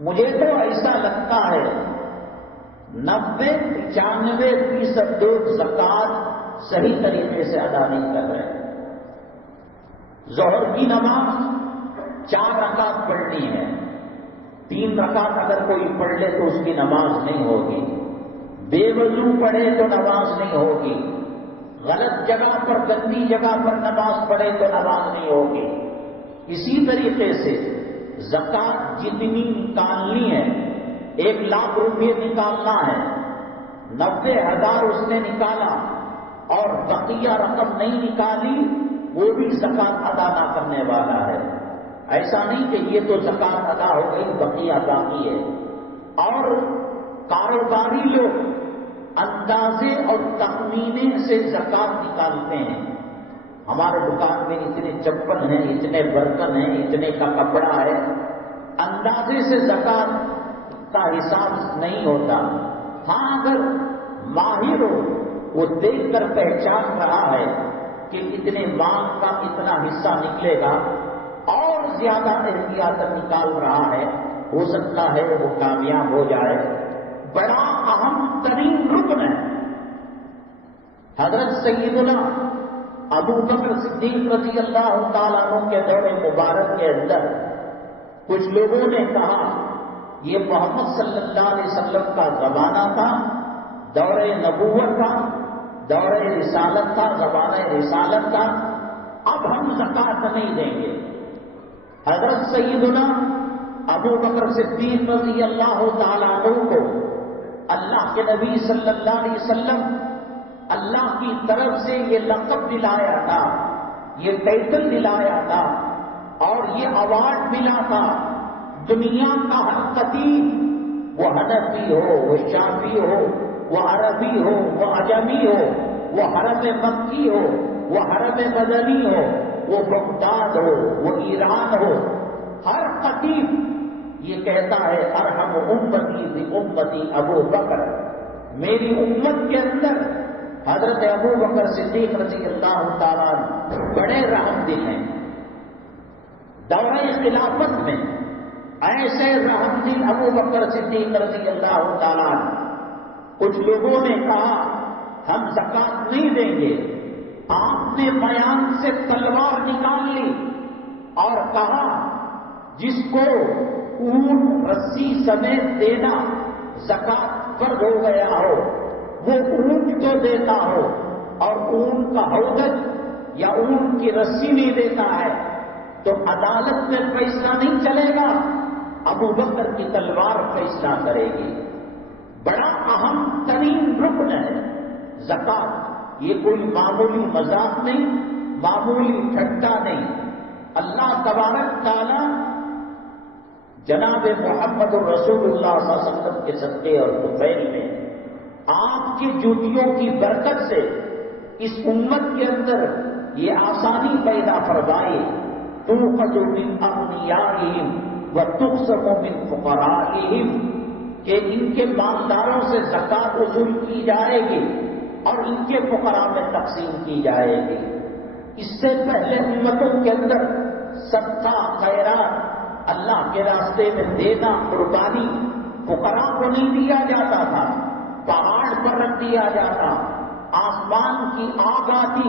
مجھے تو ایسا لگتا ہے 90-95% لوگ زکوٰۃ صحیح طریقے سے ادا نہیں کر رہے ہیں۔ ظہر کی نماز 4 رکعت پڑھنی ہے، 3 رکعت اگر کوئی پڑھ لے تو اس کی نماز نہیں ہوگی، بے وضو پڑھے تو نماز نہیں ہوگی، غلط جگہ پر گندی جگہ پر نماز پڑھے تو نماز نہیں ہوگی۔ اسی طریقے سے زکوٰۃ جتنی نکالنی ہے، 1 لاکھ روپے نکالنا ہے، 90,000 اس نے نکالا اور بقیہ رقم نہیں نکالی، وہ بھی زکوٰۃ ادا نہ کرنے والا ہے۔ ایسا نہیں کہ یہ تو زکوٰۃ ادا ہو گئی بقیہ باقی ہے۔ اور کاروباری لوگ اندازے اور تخمینے سے زکوٰۃ نکالتے ہیں۔ ہمارے دکان میں اتنے چپل ہیں، اتنے برتن ہیں، اتنے کا کپڑا ہے، اندازے سے زکوٰۃ کا حساب نہیں ہوتا۔ ہاں اگر ماہر ہو، وہ دیکھ کر پہچان رہا ہے کہ اتنے مال کا اتنا حصہ نکلے گا اور زیادہ احتیاط نکال رہا ہے، ہو سکتا ہے وہ کامیاب ہو جائے۔ بڑا اہم ترین رکن ہے۔ حضرت سیدنا ابو بکر صدیق رضی اللہ تعالیٰ عنہ کے دور مبارک کے اندر کچھ لوگوں نے کہا یہ محمد صلی اللہ علیہ وسلم کا زمانہ تھا، دور نبوت تھا، دور رسالت تھا، زمانہ رسالت تھا، اب ہم زکوٰۃ نہیں دیں گے۔ حضرت سیدنا ابو بکر صدیق رضی اللہ تعالیٰ عنہ کو اللہ کے نبی صلی اللہ علیہ وسلم اللہ کی طرف سے یہ لقب دلایا تھا، یہ ٹائٹل دلایا تھا اور یہ ایوارڈ ملا تھا۔ دنیا کا ہر خطیب، وہ حنفی ہو، وہ شافعی ہو، وہ عربی ہو، وہ عجمی ہو، وہ حرم مکی ہو، وہ حرم مدنی ہو، وہ بغداد ہو، وہ ایران ہو، ہر خطیب یہ کہتا ہے ارحم امتی بامتی ابو بکر، میری امت کے اندر حضرت ابو بکر صدیق رضی اللہ تعالیٰ بڑے رحم دل ہیں۔ دورہ خلافت میں ایسے رحم دل ابو بکر صدیق رضی اللہ تعالیٰ، کچھ لوگوں نے کہا ہم زکوٰۃ نہیں دیں گے۔ آپ نے بیان سے تلوار نکال لی اور کہا جس کو اونٹ رسی سمیت دینا زکوٰۃ فرض ہو گیا ہو، وہ اونٹ تو دیتا ہو اور اونٹ کا ہودج یا اونٹ کی رسی نہیں دیتا ہے تو عدالت میں فیصلہ نہیں چلے گا، ابو بکر کی تلوار فیصلہ کرے گی۔ بڑا اہم ترین رکن ہے زکوٰۃ، یہ کوئی معمولی مذاق نہیں، معمولی ٹھٹا نہیں۔ اللہ تبارک تعالیٰ جناب محمد الرسول اللہ صلی اللہ علیہ وسلم کے صدقے اور طفیل میں آپ کی جوتیوں کی برکت سے اس امت کے اندر یہ آسانی پیدا فرمائی، تؤخذ من اغنیائہم وتقسم من فقرائہم، کہ ان کے مالداروں سے زکوٰۃ وصول کی جائے گی اور ان کے فقراء میں تقسیم کی جائے گی۔ اس سے پہلے امتوں کے اندر صدقہ خیرات اللہ کے راستے میں دینا، قربانی فقراء کو نہیں دیا جاتا تھا، پہاڑ پر رکھ دیا جاتا، آسمان کی آگ آتی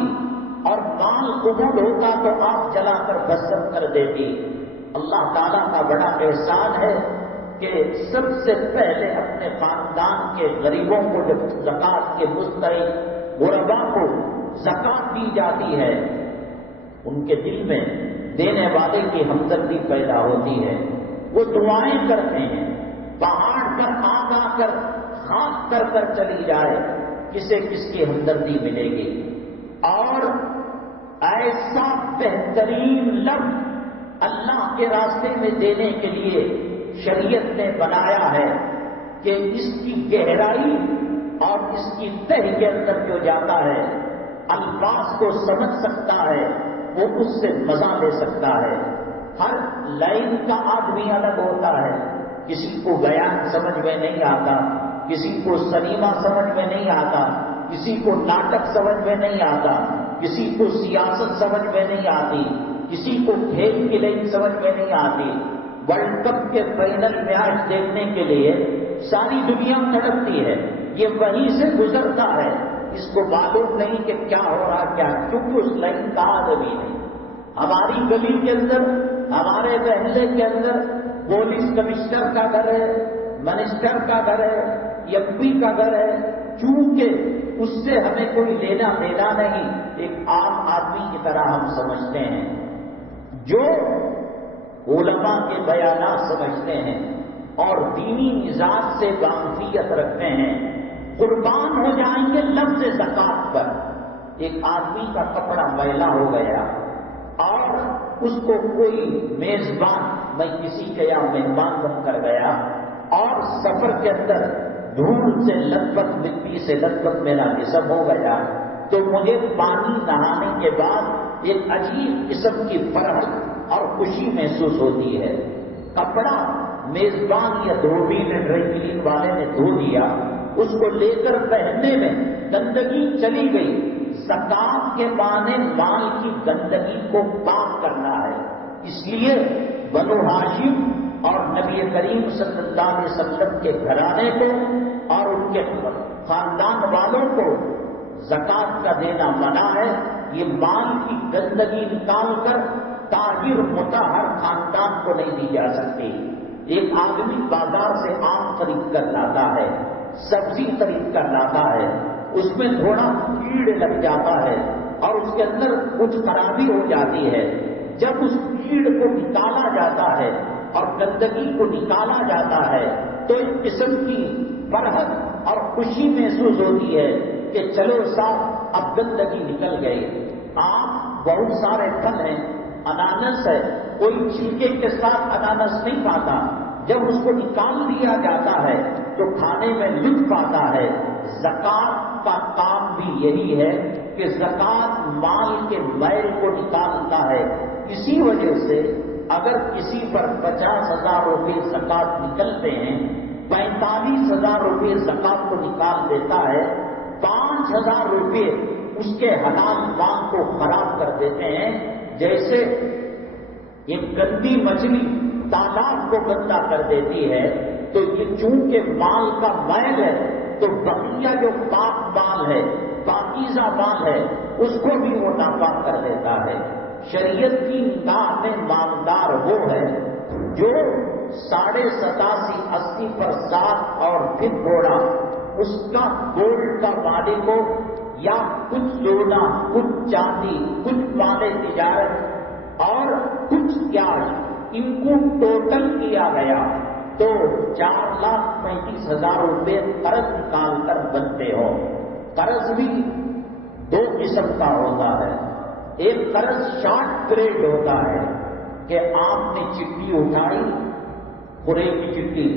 اور مال قبول ہوتا تو آگ جلا کر بسم کر دیتی۔ اللہ تعالیٰ کا بڑا احسان ہے کہ سب سے پہلے اپنے خاندان کے غریبوں کو جب زکوٰۃ کے مستحق غربا کو زکوٰۃ دی جاتی ہے، ان کے دل میں دینے والے کی ہمدردی پیدا ہوتی ہے، وہ دعائیں کرتے ہیں، پہاڑ پر آگ آ کر خاک کر کر چلی جائے، کسے کس کی ہمدردی ملے گی۔ اور ایسا بہترین لفظ اللہ کے راستے میں دینے کے لیے شریعت نے بنایا ہے کہ اس کی گہرائی اور اس کی تہ کے اندر جو جاتا ہے، الفاظ کو سمجھ سکتا ہے، وہ اس سے مزہ لے سکتا ہے۔ ہر لائن کا آدمی الگ ہوتا ہے، کسی کو بیان سمجھ میں نہیں آتا، کسی کو سنیما سمجھ میں نہیں آتا، کسی کو ناٹک سمجھ میں نہیں آتا، کسی کو سیاست سمجھ میں نہیں آتی، کسی کو کھیل کی لائن سمجھ میں نہیں آتی، ورلڈ کپ کے فائنل میچ دیکھنے کے لیے ساری دنیا تڑپتی ہے. یہ وہیں سے گزرتا ہے، اس کو معلوم نہیں کہ کیا ہو رہا کیا، کیونکہ اس لائن کا آدمی نہیں. ہماری گلی کے اندر، ہمارے محلے کے اندر پولیس کمشنر کا گھر ہے، منسٹر کا گھر ہے، ایم پی کا گھر ہے، چونکہ اس سے ہمیں کوئی لینا دینا نہیں، ایک عام آدمی کی طرح ہم سمجھتے ہیں. جو علماء کے بیانات سمجھتے ہیں اور دینی مزاج سے واقفیت رکھتے ہیں، قربان ہو جائیں گے لفظ زکات پر. ایک آدمی کا کپڑا میلا ہو گیا اور اس کو کوئی میزبان، میں کسی کے یہاں مہمان بن کر گیا اور سفر کے اندر دھول سے لت پت، مٹی سے لت پت میرا جسم ہو گیا، تو مجھے پانی نہانے کے بعد ایک عجیب قسم کی فرحت اور خوشی محسوس ہوتی ہے. کپڑا میزبان یا دھوبی نے، ڈرائی کلین والے نے دھو دیا، اس کو لے کر پہننے میں گندگی چلی گئی. زکات کے معنی مال کی گندگی کو پاک کرنا ہے. اس لیے بنو ہاشم اور نبی کریم صلی اللہ علیہ وسلم کے گھرانے کو اور ان کے خاندان والوں کو زکات کا دینا منع ہے. یہ مال کی گندگی نکال کر طاہر مطہر خاندان کو نہیں دی جا سکتی. ایک آدمی بازار سے آم خرید کر لاتا ہے، سبزی خرید کر لاتا ہے، اس میں تھوڑا کیڑ لگ جاتا ہے اور اس کے اندر کچھ خرابی ہو جاتی ہے. جب اس کیڑ کو نکالا جاتا ہے اور گندگی کو نکالا جاتا ہے تو ایک قسم کی فرحت اور خوشی محسوس ہوتی ہے کہ چلو صاحب اب گندگی نکل گئی. آم بہت سارے پھل ہیں، انانس ہے، کوئی چھلکے کے ساتھ انانس نہیں کھاتا. جب اس کو نکال دیا جاتا ہے تو کھانے میں لطف آتا ہے. زکات کا کام بھی یہی ہے کہ زکات مال کے میل کو نکالتا ہے. اسی وجہ سے اگر کسی پر 50,000 روپے زکات نکلتے ہیں، 45,000 روپے زکات کو نکال دیتا ہے، 5,000 روپے اس کے حلال مال کو خراب کر دیتے ہیں. جیسے ایک گندی مچھلی تالاب کو گندا کر دیتی ہے، تو یہ چونکہ مال کا میل ہے تو بقیہ جو پاک مال ہے، پاکیزہ مال ہے، اس کو بھی وہ ناپاک کر دیتا ہے. شریعت کی نگاہ میں مالدار وہ ہے جو 87.5 80 پر 7 اور پھر تھوڑا اس کا گولڈ کا مالک ہو، یا کچھ سونا، کچھ چاندی، کچھ مال تجارت اور کچھ کیش، ان کو ٹوٹل کیا گیا تو 4,35,000 روپے قرض نکال کر بنتے ہو. قرض بھی دو قسم کا ہوتا ہے. ایک قرض شارٹ پیریڈ ہوتا ہے کہ آپ نے چٹھی اٹھائی، پورے کی چٹھی،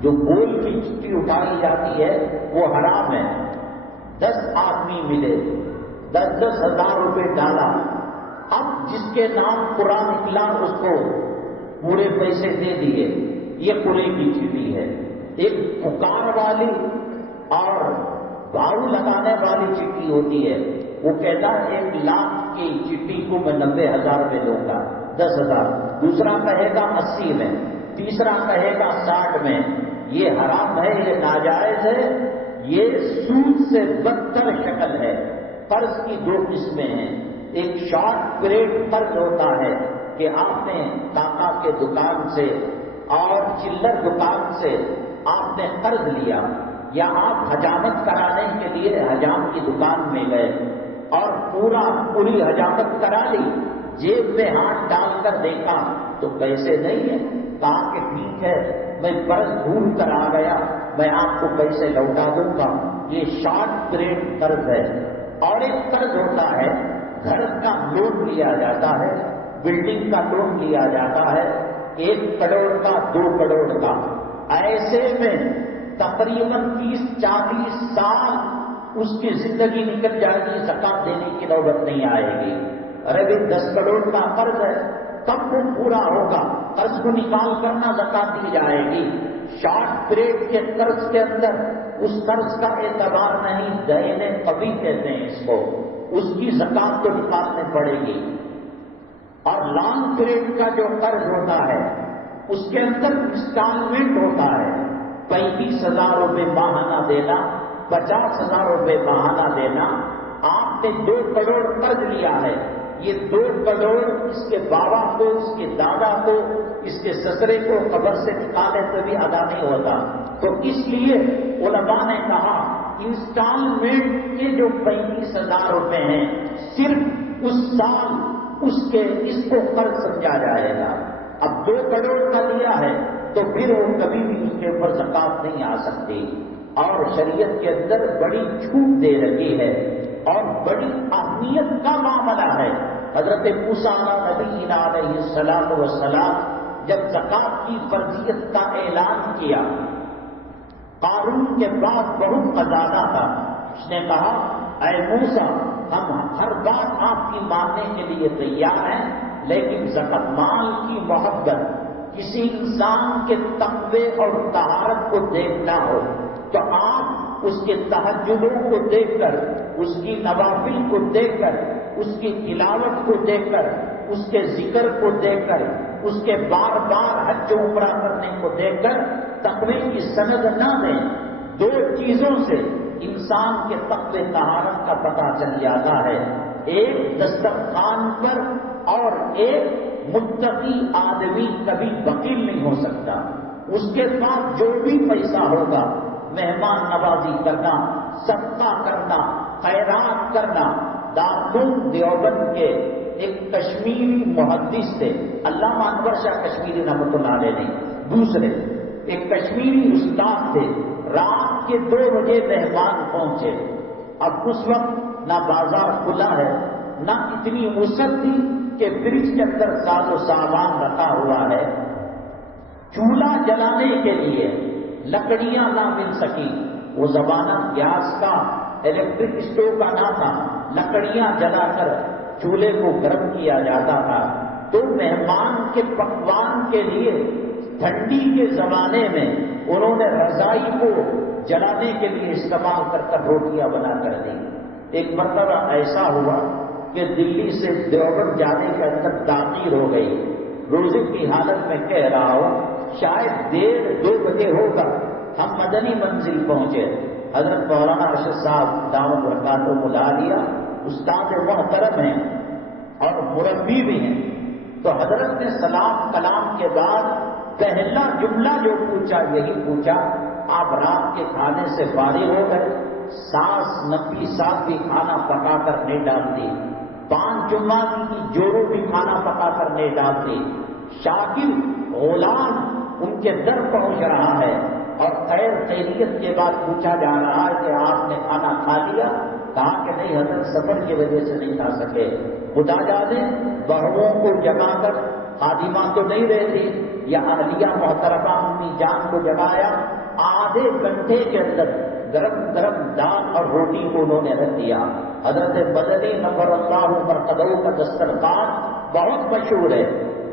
جو گول کی چٹھی اٹھائی جاتی ہے وہ حرام ہے. 10 آدمی ملے، 10,000 روپے ڈالا، اب جس کے نام پورا نکلا اس کو پورے پیسے دے دیے، یہ پورے کی چٹھی ہے. ایک پکار والی اور بھاؤ لگانے والی چٹھی ہوتی ہے. وہ کہتا ہے 1,00,000 کی چٹھی کو میں 90,000 میں لوں گا، 10,000. دوسرا کہے گا 80 میں، تیسرا کہے گا 60 میں. یہ حرام ہے، یہ ناجائز ہے، یہ سود سے بدتر شکل ہے. قرض کی 2 قسمیں ہیں. ایک شارٹ پیریڈ قرض ہوتا ہے کہ آپ نے کاکا کے دکان سے اور چلر دکان سے آپ نے قرض لیا، یا آپ حجامت کرانے کے لیے حجام کی دکان میں گئے اور پوری حجامت کرا لی، جیب میں ہاتھ ڈال کر دیکھا تو پیسے نہیں ہیں. کہا کہ ٹھیک ہے، میں قرض بھول کر آ گیا، میں آپ کو پیسے لوٹا دوں گا. یہ شارٹ پیریڈ قرض ہے. اور ایک قرض ہوتا ہے، گھر کا لون لیا جاتا ہے، بلڈنگ کا لون لیا جاتا ہے، 1 کروڑ کا، 2 کروڑ کا. ایسے میں تقریباً 30-40 سال اس کی زندگی نکل جائے گی، زکات دینے کی نوبت نہیں آئے گی. ارے بھی 10 کروڑ کا قرض ہے، کب وہ پورا ہوگا؟ قرض کو نکال کرنا زکات دی جائے گی. شارٹ پیریڈ کے قرض کے اندر اس قرض کا اعتبار نہیں، دین قبی کہتے ہیں اس کو، اس کی زکات تو نکالنے پڑے گی. اور لانگ پیریڈ کا جو قرض ہوتا ہے اس کے اندر انسٹالمنٹ ہوتا ہے، 35,000 روپے ماہانہ دینا، 50,000 روپے ماہانہ دینا. آپ نے 2 کروڑ قرض لیا ہے، یہ 2 کروڑ اس کے بابا کو، اس کے دادا کو، اس کے سسرے کو قبر سے نکالے تو بھی ادا نہیں ہوتا. تو اس لیے علماء نے کہا انسٹالمنٹ کے جو 35,000 روپے ہیں صرف اس سال اس کو قرض سمجھا جائے گا. اب 2 کروڑ کا لیا ہے تو پھر وہ کبھی بھی اس کے اوپر زکات نہیں آ سکتی. اور شریعت کے اندر بڑی چھوٹ دے رکھی ہے اور بڑی اہمیت کا معاملہ ہے. حضرت موسیٰ نبی علیہ الصلوۃ والسلام جب زکات کی فرضیت کا اعلان کیا، قارون کے پاس بہت خزانہ تھا. اس نے کہا اے موسیٰ، ہم ہر بات آپ کی ماننے کے لیے تیار ہیں، لیکن زکات مال کی محبت کسی انسان کے تقوی اور طہارت کو دیکھنا ہو تو آپ اس کے تہجدوں کو دیکھ کر، اس کی نوافل کو دیکھ کر، اس کی تلاوت کو دیکھ کر، اس کے ذکر کو دیکھ کر، اس کے بار بار حج و عمرہ کرنے کو دیکھ کر تقوی کی سند نہ دیں. 2 چیزوں سے انسان کے تقوی طہارت کا پتہ چل جاتا ہے، ایک دسترخوان پر اور ایک متقی آدمی کبھی بخیل نہیں ہو سکتا. اس کے پاس جو بھی پیسہ ہوگا مہمان نوازی کرنا، صدقہ کرنا، خیرات کرنا. دارالعلوم دیوبند کے ایک کشمیری محدث تھے، علامہ انور شاہ کشمیری رحمۃ اللہ علیہ نے، دوسرے ایک کشمیری استاد تھے. رات کے 2 بجے مہمان پہنچے. اب اس وقت نہ بازار کھلا ہے، نہ اتنی وسعت تھی کہ فریج کے اندر ساز و سامان رکھا ہوا ہے. چولہا جلانے کے لیے لکڑیاں نہ مل سکی. وہ زمانہ گیس کا، الیکٹرک اسٹوو کا نہ تھا، لکڑیاں جلا کر چولہے کو گرم کیا جاتا تھا. تو مہمان کے پکوان کے لیے ٹھنڈی کے زمانے میں انہوں نے رضائی کو جلانے کے لیے استعمال کر روٹیاں بنا کر دی. ایک مرتبہ ایسا ہوا کہ دلی سے دیوبند جانے کے اندر تاخیر ہو گئی. روزے کی حالت میں کہہ رہا ہوں شاید 1:30-2 بجے ہوگا. ہم مدنی منزل پہنچے. حضرت مولانا ارشد صاحب دعوت برکاتہ کو بلا لیا. استاد محترم ہیں اور مربی بھی ہیں. تو حضرت نے سلام کلام کے بعد پہلا جملہ جو پوچھا یہی پوچھا آپ رات کے کھانے سے فارغ ہو گئے؟ ساس نبی ساتھ بھی کھانا پکا کر نہیں ڈالتی، 5 جمعہ کی جوڑوں بھی کھانا پکا کر نہیں ڈالتی. شاگرد غلام ان کے در پہنچ رہا ہے اور خیر خیریت کے بعد پوچھا جا رہا ہے کہ آپ نے کھانا کھا لیا؟ کہا کہ نہیں حضرت سفر کی وجہ سے نہیں کھا سکے. خدا جانے بہوؤں کو جگا کر، خادمہ تو نہیں رہتی، یا اہلیہ محترمہ امی جان کو جگایا، آدھے گھنٹے کے اندر گرم گرم دال اور روٹی کو انہوں نے رکھ دیا. حضرت مدنی نفر اللہ مرتبہ کا دسترخوان بہت مشہور ہے.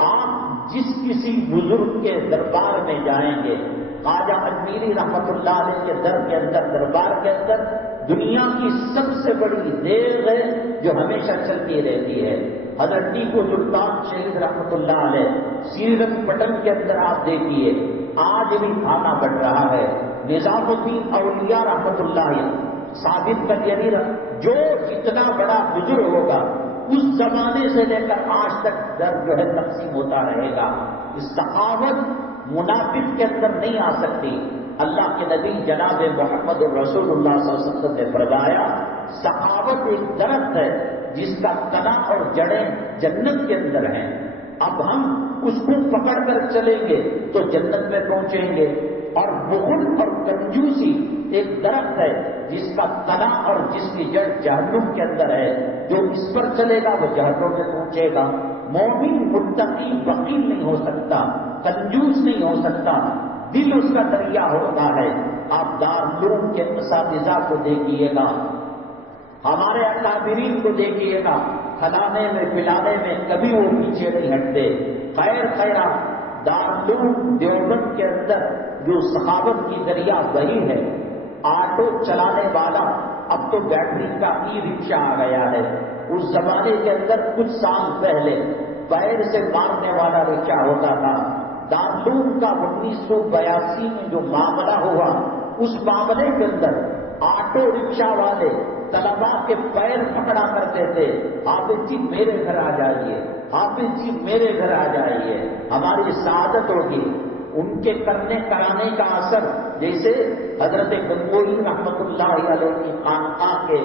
آپ جس کسی بزرگ کے دربار میں جائیں گے، خواجہ اجمیری رحمت اللہ علیہ کے در کے اندر، دربار کے اندر دنیا کی سب سے بڑی دیگ ہے جو ہمیشہ چلتی رہتی ہے. حضرت ٹیپو سلطان شہید رحمت اللہ علیہ سیرت پٹن کے اندر آپ دیکھیے آج بھی کھانا بڑھ رہا ہے. نظام الدین اولیاء رحمت اللہ علیہ ثابت کر یعنی جو جتنا بڑا بزرگ ہوگا اس زمانے سے لے کر آج تک در جو ہے تقسیم ہوتا رہے گا. اس سخاوت منافق کے اندر نہیں آ سکتی. اللہ کے نبی جناب محمد رسول اللہ صلی اللہ علیہ وسلم نے فرمایا سخاوت ایک درخت ہے جس کا تنا اور جڑیں جنت کے اندر ہیں. اب ہم اس کو پکڑ کر چلیں گے تو جنت میں پہنچیں گے. اور بخل اور کنجوسی ایک درخت ہے جس کا تنا اور جس کی جڑ جہنم کے اندر ہے. جو اس پر چلے گا وہ جہنم میں پہنچے گا. مومن متقی بخیل نہیں ہو سکتا، کنجوس نہیں ہو سکتا، دل اس کا دریا ہوتا ہے. آپ دارالعلوم کے اساتذہ کو دیکھیے گا، ہمارے اکابرین کو دیکھیے گا، کھلانے میں پلانے میں کبھی وہ پیچھے نہیں ہٹتے. خیرات دارالعلوم دیوبند کے اندر جو سخاوت کی دریا وہی ہے. آٹو چلانے والا اب تو بیٹری کا ای رکشا آ گیا ہے. اس زمانے کے اندر کچھ سال پہلے پیر سے مارنے والا رکشہ ہوتا تھا۔ دارالعلوم کا 1982 میں جو معاملہ ہوا، اس معاملے کے اندر آٹو رکشہ والے طلبا کے پیر پکڑا کرتے تھے، حافظ جی میرے گھر آ جائیے، حافظ جی میرے گھر آ جائیے، ہماری سعادت ہوگی۔ ان کے کرنے کرانے کا اثر جیسے حضرت گنگوئی رحمت اللہ علیہ کی خانقاہ کے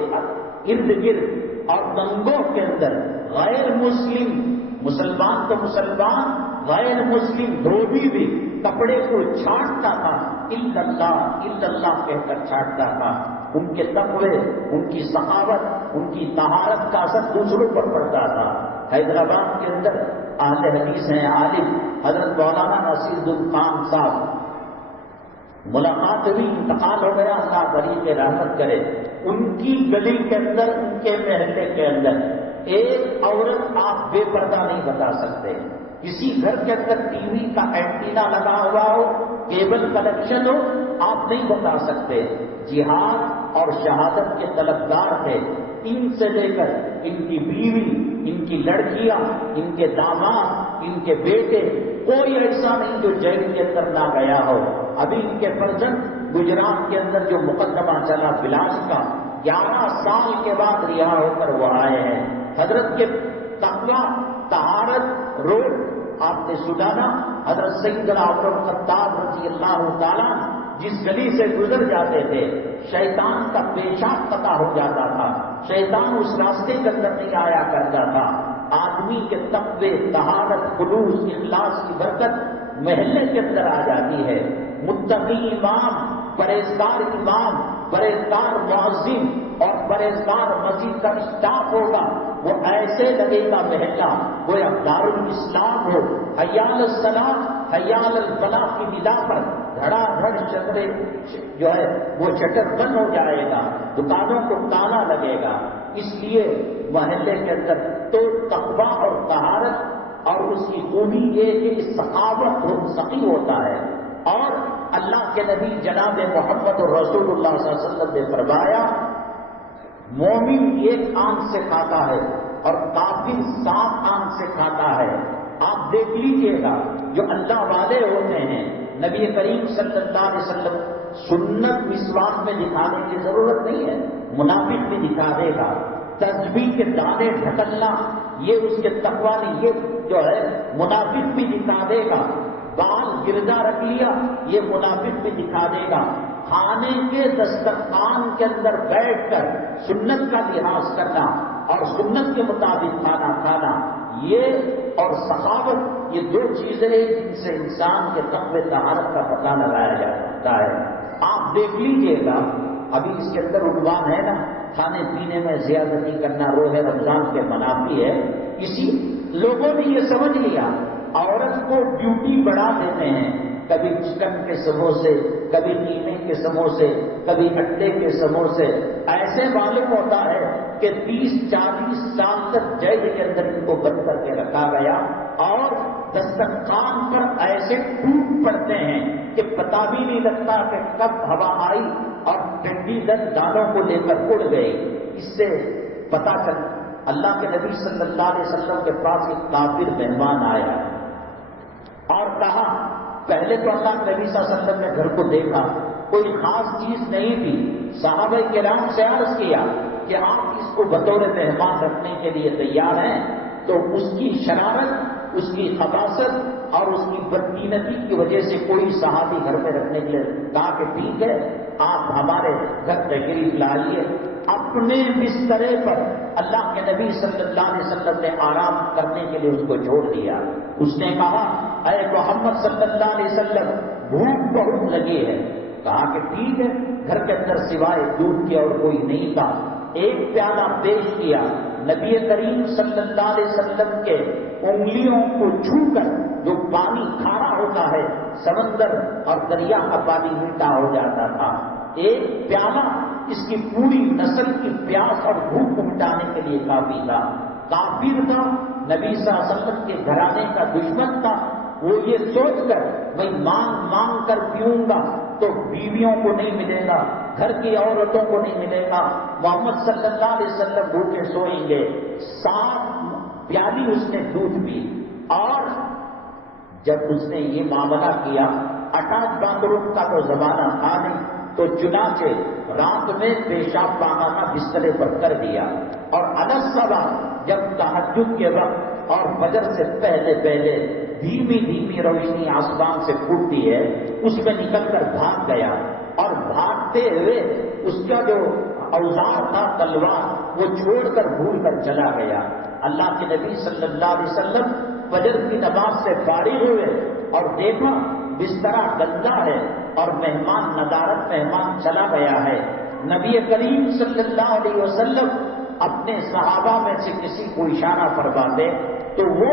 ارد گرد اور دنگوں کے اندر غیر مسلم، مسلمان تو مسلمان، غیر مسلم دھوبی بھی کپڑے کو چھاٹتا تھا، الا اللہ کہہ کر چھاٹتا تھا۔ ان کے تقوی، ان کی سخاوت، ان کی طہارت کا اثر دوسروں پر پڑتا تھا۔ حیدرآباد کے اندر اہل حدیث ہیں، عالم حضرت مولانا نصیر الخان صاحب، ملاقات ہوئی، انتقال ہو گیا، اللہ بری کے رحمت کرے۔ ان کی گلی کے اندر، ان کے محلے کے اندر ایک عورت آپ بے پردہ نہیں بتا سکتے۔ کسی گھر کے اندر ٹی وی کا اینٹینا لگا ہوا ہو، کیبل کنیکشن ہو، آپ نہیں بتا سکتے۔ جہاد اور شہادت کے طلبگار تھے، ان سے لے کر ان کی بیوی، ان کی لڑکیاں، ان کے داماد، ان کے بیٹے، کوئی ایسا نہیں جو جیل کے اندر نہ گیا ہو۔ ابھی ان کے فرزند گجرات کے اندر جو مقدمہ چلا بلاس کا، 11 سال کے بعد رہا ہو کر وہ آئے ہیں۔ حضرت کے تقویٰ، طہارت، روح آپ نے سنا نا، حضرت سیدنا عمر بن خطاب رضی اللہ تعالیٰ جس گلی سے گزر جاتے تھے، شیطان کا پیشاب قطع ہو جاتا تھا، شیطان اس راستے کے اندر نہیں آیا کرتا تھا۔ آدمی کے تقوی، طہارت، خلوص، اخلاص کی برکت محلے کے اندر آ جاتی ہے۔ متقی امام، پرہیزگار مؤذن اور پرہیزگار مسجد کا اسٹاف ہوگا، وہ ایسے لگے گا محلہ گویا دارالاسلام ہو۔ حی علی الصلاۃ، حی علی الفلاح کی ندا پر دھڑا دھڑ شٹرے جو ہے وہ شٹر بند ہو جائے گا، دکانوں کو تالا لگے گا۔ اس لیے محلے کے اندر تو تقویٰ اور طہارت اور اس کی خوبی یہ کہ سخاوت سخی ہوتا ہے۔ اور اللہ کے نبی جناب محمد رسول اللہ صلی اللہ علیہ وسلم نے فرمایا، مومن ایک آنکھ سے کھاتا ہے اور کافر 7 آنکھ سے کھاتا ہے۔ آپ دیکھ لیجئے گا جو اللہ والے ہوتے ہیں، نبی کریم صلی اللہ علیہ وسلم سنت مسواک میں دکھانے کی ضرورت نہیں ہے، منافق بھی دکھا دے گا۔ تسبیح کے دانے ڈھکلنا یہ اس کے تقویٰ نہیں، یہ جو ہے منافق بھی دکھا دے گا۔ بال گردا رکھ لیا، یہ منافق بھی دکھا دے گا۔ کھانے کے دسترخوان کے اندر بیٹھ کر سنت کا لحاظ کرنا اور سنت کے مطابق کھانا کھانا، یہ اور سخاوت، یہ 2 چیزیں جن سے انسان کے تقوی طہارت کا پتہ لگایا جا سکتا ہے۔ آپ دیکھ لیجئے گا، ابھی اس کے اندر عنوان ہے نا، کھانے پینے میں زیادتی کرنا روح رمضان کے منافی ہے۔ اسی لوگوں نے یہ سمجھ لیا، عورت کو ڈیوٹی بڑھا دیتے ہیں، کبھی چکن کے سموسے، کبھی قیمے کے سموسے، کبھی انڈے کے سموسے، ایسے معلوم ہوتا ہے کہ 30-40 سال تک جیل کے اندر ان کو بند کر کے رکھا گیا، اور دسترخوان پر ایسے ٹوٹ پڑتے ہیں کہ پتہ بھی نہیں لگتا کہ کب ہوا آئی اور ٹنڈی دانوں کو لے کر اڑ گئی۔ اس سے پتہ چل، اللہ کے نبی صلی اللہ علیہ وسلم کے پاس ایک کافر مہمان آیا اور کہا، پہلے تو اللہ کے نبی صلی اللہ علیہ وسلم نے گھر کو دیکھا، کوئی خاص چیز نہیں تھی۔ صحابہ کرام سے عرض کیا کہ آپ اس کو بطور مہمان رکھنے کے لیے تیار ہیں؟ تو اس کی شرارت، اس کی خباثت اور اس کی بدقیمتی کی وجہ سے کوئی صحابی گھر میں رکھنے کے لیے کہا کہ ٹھیک ہے، آپ ہمارے گھر تشریف لائیے۔ اپنے بسترے پر اللہ کے نبی صلی اللہ علیہ وسلم نے آرام کرنے کے لیے اس کو چھوڑ دیا۔ اس نے کہا، اے محمد صلی اللہ علیہ وسلم، بھوک بہت لگی ہے۔ کہا کہ ٹھیک ہے، گھر کے اندر سوائے دودھ کے اور کوئی نہیں تھا۔ ایک پیالہ پیش کیا، نبی کریم صلی اللہ علیہ وسلم کے انگلیوں کو چھو کر جو پانی کھارا ہوتا ہے، سمندر اور دریا کا پانی میٹھا ہو جاتا تھا، ایک پیالہ اس کی پوری نسل کی پیاس اور بھوک کو مٹانے کے لیے کافی تھا۔ کافر تھا، نبی صلی اللہ علیہ وسلم کے گھرانے کا دشمن تھا۔ وہ یہ سوچ کر میں مانگ مانگ کر پیوں گا تو بیویوں کو نہیں ملے گا، گھر کی عورتوں کو نہیں ملے گا، محمد صلی اللہ علیہ وسلم بھوکے سوئیں گے۔ 7 پیالی اس نے دودھ پی، اور جب اس نے یہ معاملہ کیا، اٹیچ باتھ روم کا تو زمانہ تھا نہیں، تو چنانچہ رات میں پیشاب پاخانہ بسترے پر کر دیا، اور الصبح جب تہجد کے وقت اور فجر سے پہلے پہلے دھیمی دھیمی روشنی آسمان سے پھوٹتی ہے، اس میں نکل کر بھاگ گیا، اور بھاگتے ہوئے اس کا جو اوزار تھا تلوار وہ چھوڑ کر بھول کر چلا گیا۔ اللہ کے نبی صلی اللہ علیہ وسلم فجر کی نماز سے فارغ ہوئے اور دیکھا بسترا گندا ہے اور مہمان ندارت مہمان چلا گیا ہے۔ نبی کریم صلی اللہ علیہ وسلم اپنے صحابہ میں سے کسی کو اشارہ فرماتے تو وہ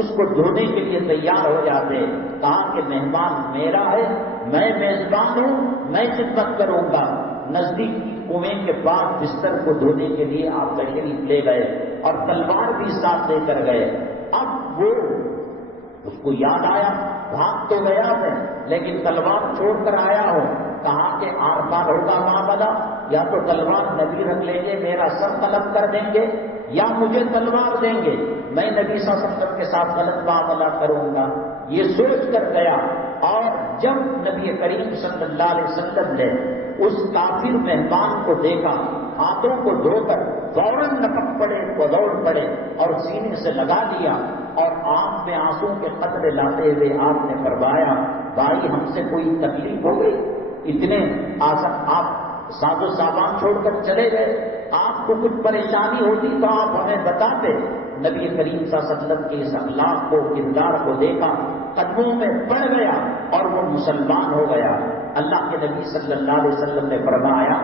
اس کو دھونے کے لیے تیار ہو جاتے۔ کہا کہ مہمان میرا ہے، میں میزبان ہوں، میں خدمت کروں گا۔ نزدیک کنویں کے پاس بستر کو دھونے کے لیے آپ تشریف لے گئے اور تلوار بھی ساتھ لے کر گئے۔ اب وہ اس کو یاد آیا، بھاگ تو گیا ہے لیکن تلوار چھوڑ کر آیا ہوں۔ کہا کہ آر پار ہوگا معاملہ، یا تو تلوار نبی رکھ لیں گے میرا سر قلم کر دیں گے، یا مجھے تلوار دیں گے، میں نبی صلی اللہ علیہ وسلم کے ساتھ غلط معاملہ کروں گا۔ یہ سوچ کر گیا، اور جب نبی کریم صلی اللہ علیہ وسلم نے اس کافر مہمان کو دیکھا، ہاتھوں کو دھو کر فوراً لپک پڑے، وہ دوڑ پڑے اور سینے سے لگا لیا، اور آنکھ میں آنسو کے قطرے لاتے ہوئے آپ نے فرمایا، بھائی ہم سے کوئی تکلیف ہو گئی؟ اتنے آپ ساز و سامان چھوڑ کر چلے گئے، آپ کو کچھ پریشانی ہوتی تو آپ ہمیں بتاتے۔ نبی کریم صلی اللہ علیہ وسلم کے اس اخلاق کو، کردار کو دیکھا، قدموں میں پڑ گیا اور وہ مسلمان ہو گیا۔ اللہ کے نبی صلی اللہ علیہ وسلم نے فرمایا،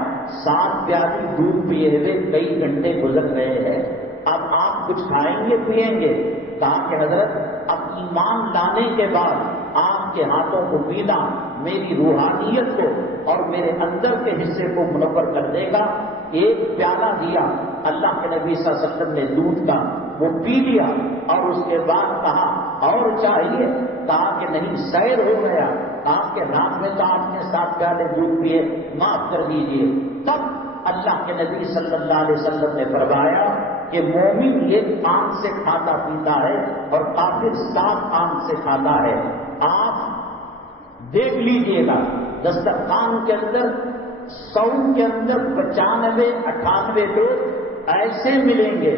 7 پیالی دودھ پیے ہوئے کئی گھنٹے گزر رہے ہیں، اب آپ کچھ کھائیں گے پیئیں گے؟ کہا کہ حضرت اب ایمان لانے کے بعد آپ کے ہاتھوں کو پینا میری روحانیت کو اور میرے اندر کے حصے کو منور کر دے گا۔ ایک پیالہ دیا اللہ کے نبی صلی اللہ علیہ وسلم نے دودھ کا، وہ پی لیا، اور اس کے بعد کہا اور چاہیے؟ کہا کہ نہیں، سیر ہو گیا۔ کہا کہ رات میں تو آپ نے 7 پیالے دودھ پیے، معاف کر دیجیے۔ تب اللہ کے نبی صلی اللہ علیہ وسلم نے فرمایا کہ مومن ایک آنکھ سے کھاتا پیتا ہے اور کافر 7 آنکھ سے کھاتا ہے۔ آپ دیکھ لیجئے گا دسترخوان کے اندر 100 کے اندر 95 98 لوگ ایسے ملیں گے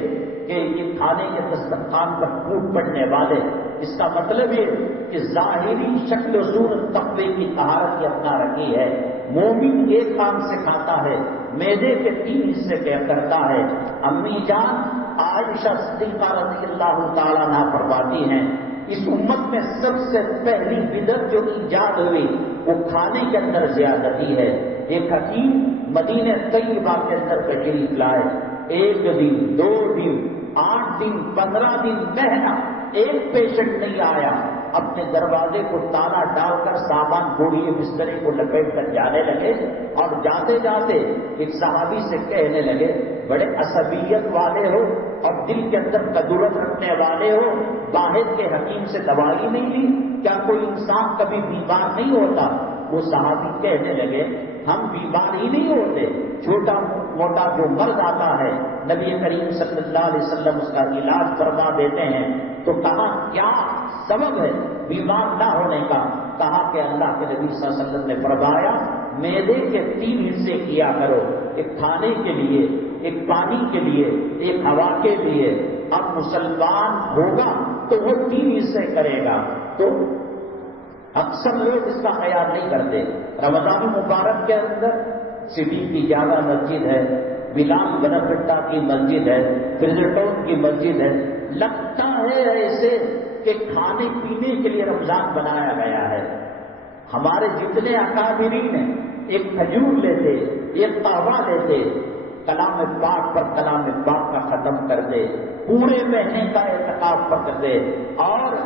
کہ یہ کھانے کے دسترخوان پر ٹوٹ پڑنے والے۔ اس کا مطلب یہ کہ ظاہری شکل و صورت تقوی کی طہارت کی اپنا رکھی ہے۔ مومن ایک آنکھ سے کھاتا ہے، میدے کے 3 حصے کیا کرتا ہے۔ امی جان عائشہ صدیقہ رضی اللہ تعالیٰ عنہا فرماتی ہیں، اس امت میں سب سے پہلی بدعت جو ایجاد ہوئی وہ کھانے کے اندر زیادتی ہے۔ ایک حکیم مدینہ طیبہ کے اندر تشریف لائے، 1 دن 2 دن 8 دن 15 دن مہینہ ایک پیشنٹ نہیں آیا، اپنے دروازے کو تالا ڈال کر سامان بوریے بسترے کو لپیٹ کر جانے لگے، اور جاتے جاتے ایک صحابی سے کہنے لگے، بڑے عصبیت والے ہو اور دل کے اندر قدورت رکھنے والے ہو، باہر کے حکیم سے دوائی نہیں لی؟ کیا کوئی انسان کبھی بیمار نہیں ہوتا؟ وہ صحابی کہنے لگے، ہم بیمار ہی نہیں ہوتے، چھوٹا موٹا جو مرض آتا ہے نبی کریم صلی اللہ علیہ وسلم اس کا علاج فرما دیتے ہیں۔ تو کہا کیا سبب ہے بیمار نہ ہونے کا؟ کہا کہ اللہ کے نبی صلی اللہ علیہ وسلم نے فرمایا، معدے کے 3 حصے کیا کرو، ایک کھانے کے لیے، ایک پانی کے لیے، ایک ہوا کے لیے۔ اب مسلمان ہوگا تو وہ 3 حصے کرے گا۔ تو اکثر لوگ اس کا خیال نہیں کرتے۔ رمضان مبارک کے اندر سٹی کی جامع مسجد ہے، بلال بنرکٹا کی مسجد ہے، فرزٹون کی مسجد ہے، لگتا ہے ایسے کہ کھانے پینے کے لیے رمضان بنایا گیا ہے۔ ہمارے جتنے اکابرین ہیں ایک کھجور لیتے، ایک قہوہ لیتے، کلام پاک پر کلام پاک کا ختم کر دے، پورے مہینے کا اعتکاف پکڑ دے، اور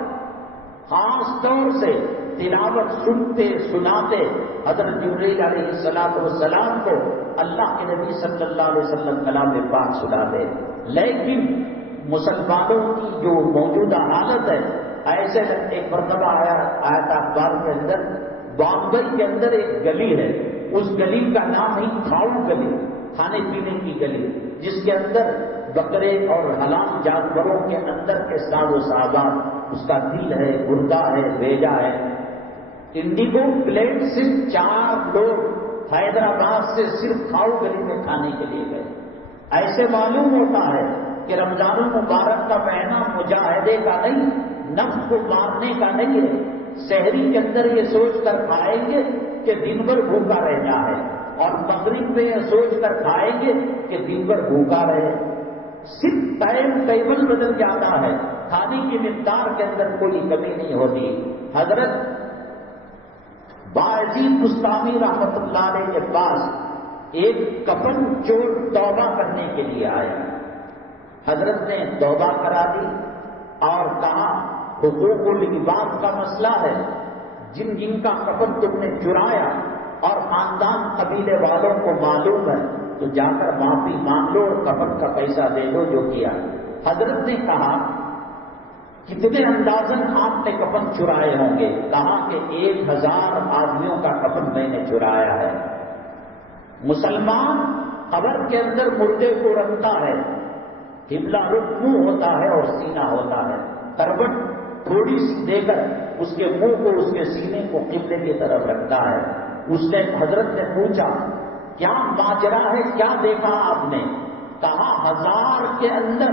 خاص طور سے تلاوت سنتے سناتے حضرت جبرائیل علیہ السلام کو اللہ کے نبی صلی اللہ علیہ وسلم کلام پاک سناتے۔ لیکن مسلمانوں کی جو موجودہ حالت ہے، ایسے ایک مرتبہ آیا تھا اخبار کے اندر، بامبئی کے اندر ایک گلی ہے، اس گلی کا نام ہی کھاؤ گلی، کھانے پینے کی گلی، جس کے اندر بکرے اور حلال جانوروں کے اندر کے ساز و سازات، اس کا دل ہے، گردہ ہے، بیجا ہے۔ انڈیگو پلیٹ صرف 4 لوگ حیدرآباد سے صرف کھاؤ گلی میں کھانے کے لیے گئے۔ ایسے معلوم ہوتا ہے کہ رمضان المبارک کا مہینہ مجاہدے کا نہیں، نفس کو مارنے کا نہیں ہے۔ سحری کے اندر یہ سوچ کر کھائیں گے کہ دن بھر بھوکا رہنا ہے، اور مغرب میں یہ سوچ کر کھائیں گے کہ دن بھر بھوکا رہے۔ صرف ٹائم ٹیبل بدل جاتا ہے، کھانے کی مقدار کے اندر کوئی کمی نہیں ہوتی۔ حضرت باعزید بستامی رحمت اللہ علیہ کے پاس ایک کفن چور توبہ کرنے کے لیے آیا۔ حضرت نے توبہ کرا دی اور کہا حقوق العباد کا مسئلہ ہے، جن جن کا کفن تم نے چرایا اور خاندان قبیلے والوں کو معلوم ہے تو جا کر معافی مانگ لو اور کفن کا پیسہ دے دو جو کیا۔ حضرت نے کہا کتنے اندازن آپ نے کفن چرائے ہوں گے؟ کہا کہ 1000 آدمیوں کا کفن میں نے چرایا ہے۔ مسلمان قبر کے اندر مردے کو رکھتا ہے، قبلہ رخ منہ ہوتا ہے اور سینہ ہوتا ہے، کروٹ تھوڑی سی دے کر اس کے منہ کو اس کے سینے کو قبلے کی طرف رکھتا ہے۔ اس نے حضرت نے پوچھا کیا ماجرا ہے، کیا دیکھا آپ نے؟ کہا 1000 کے اندر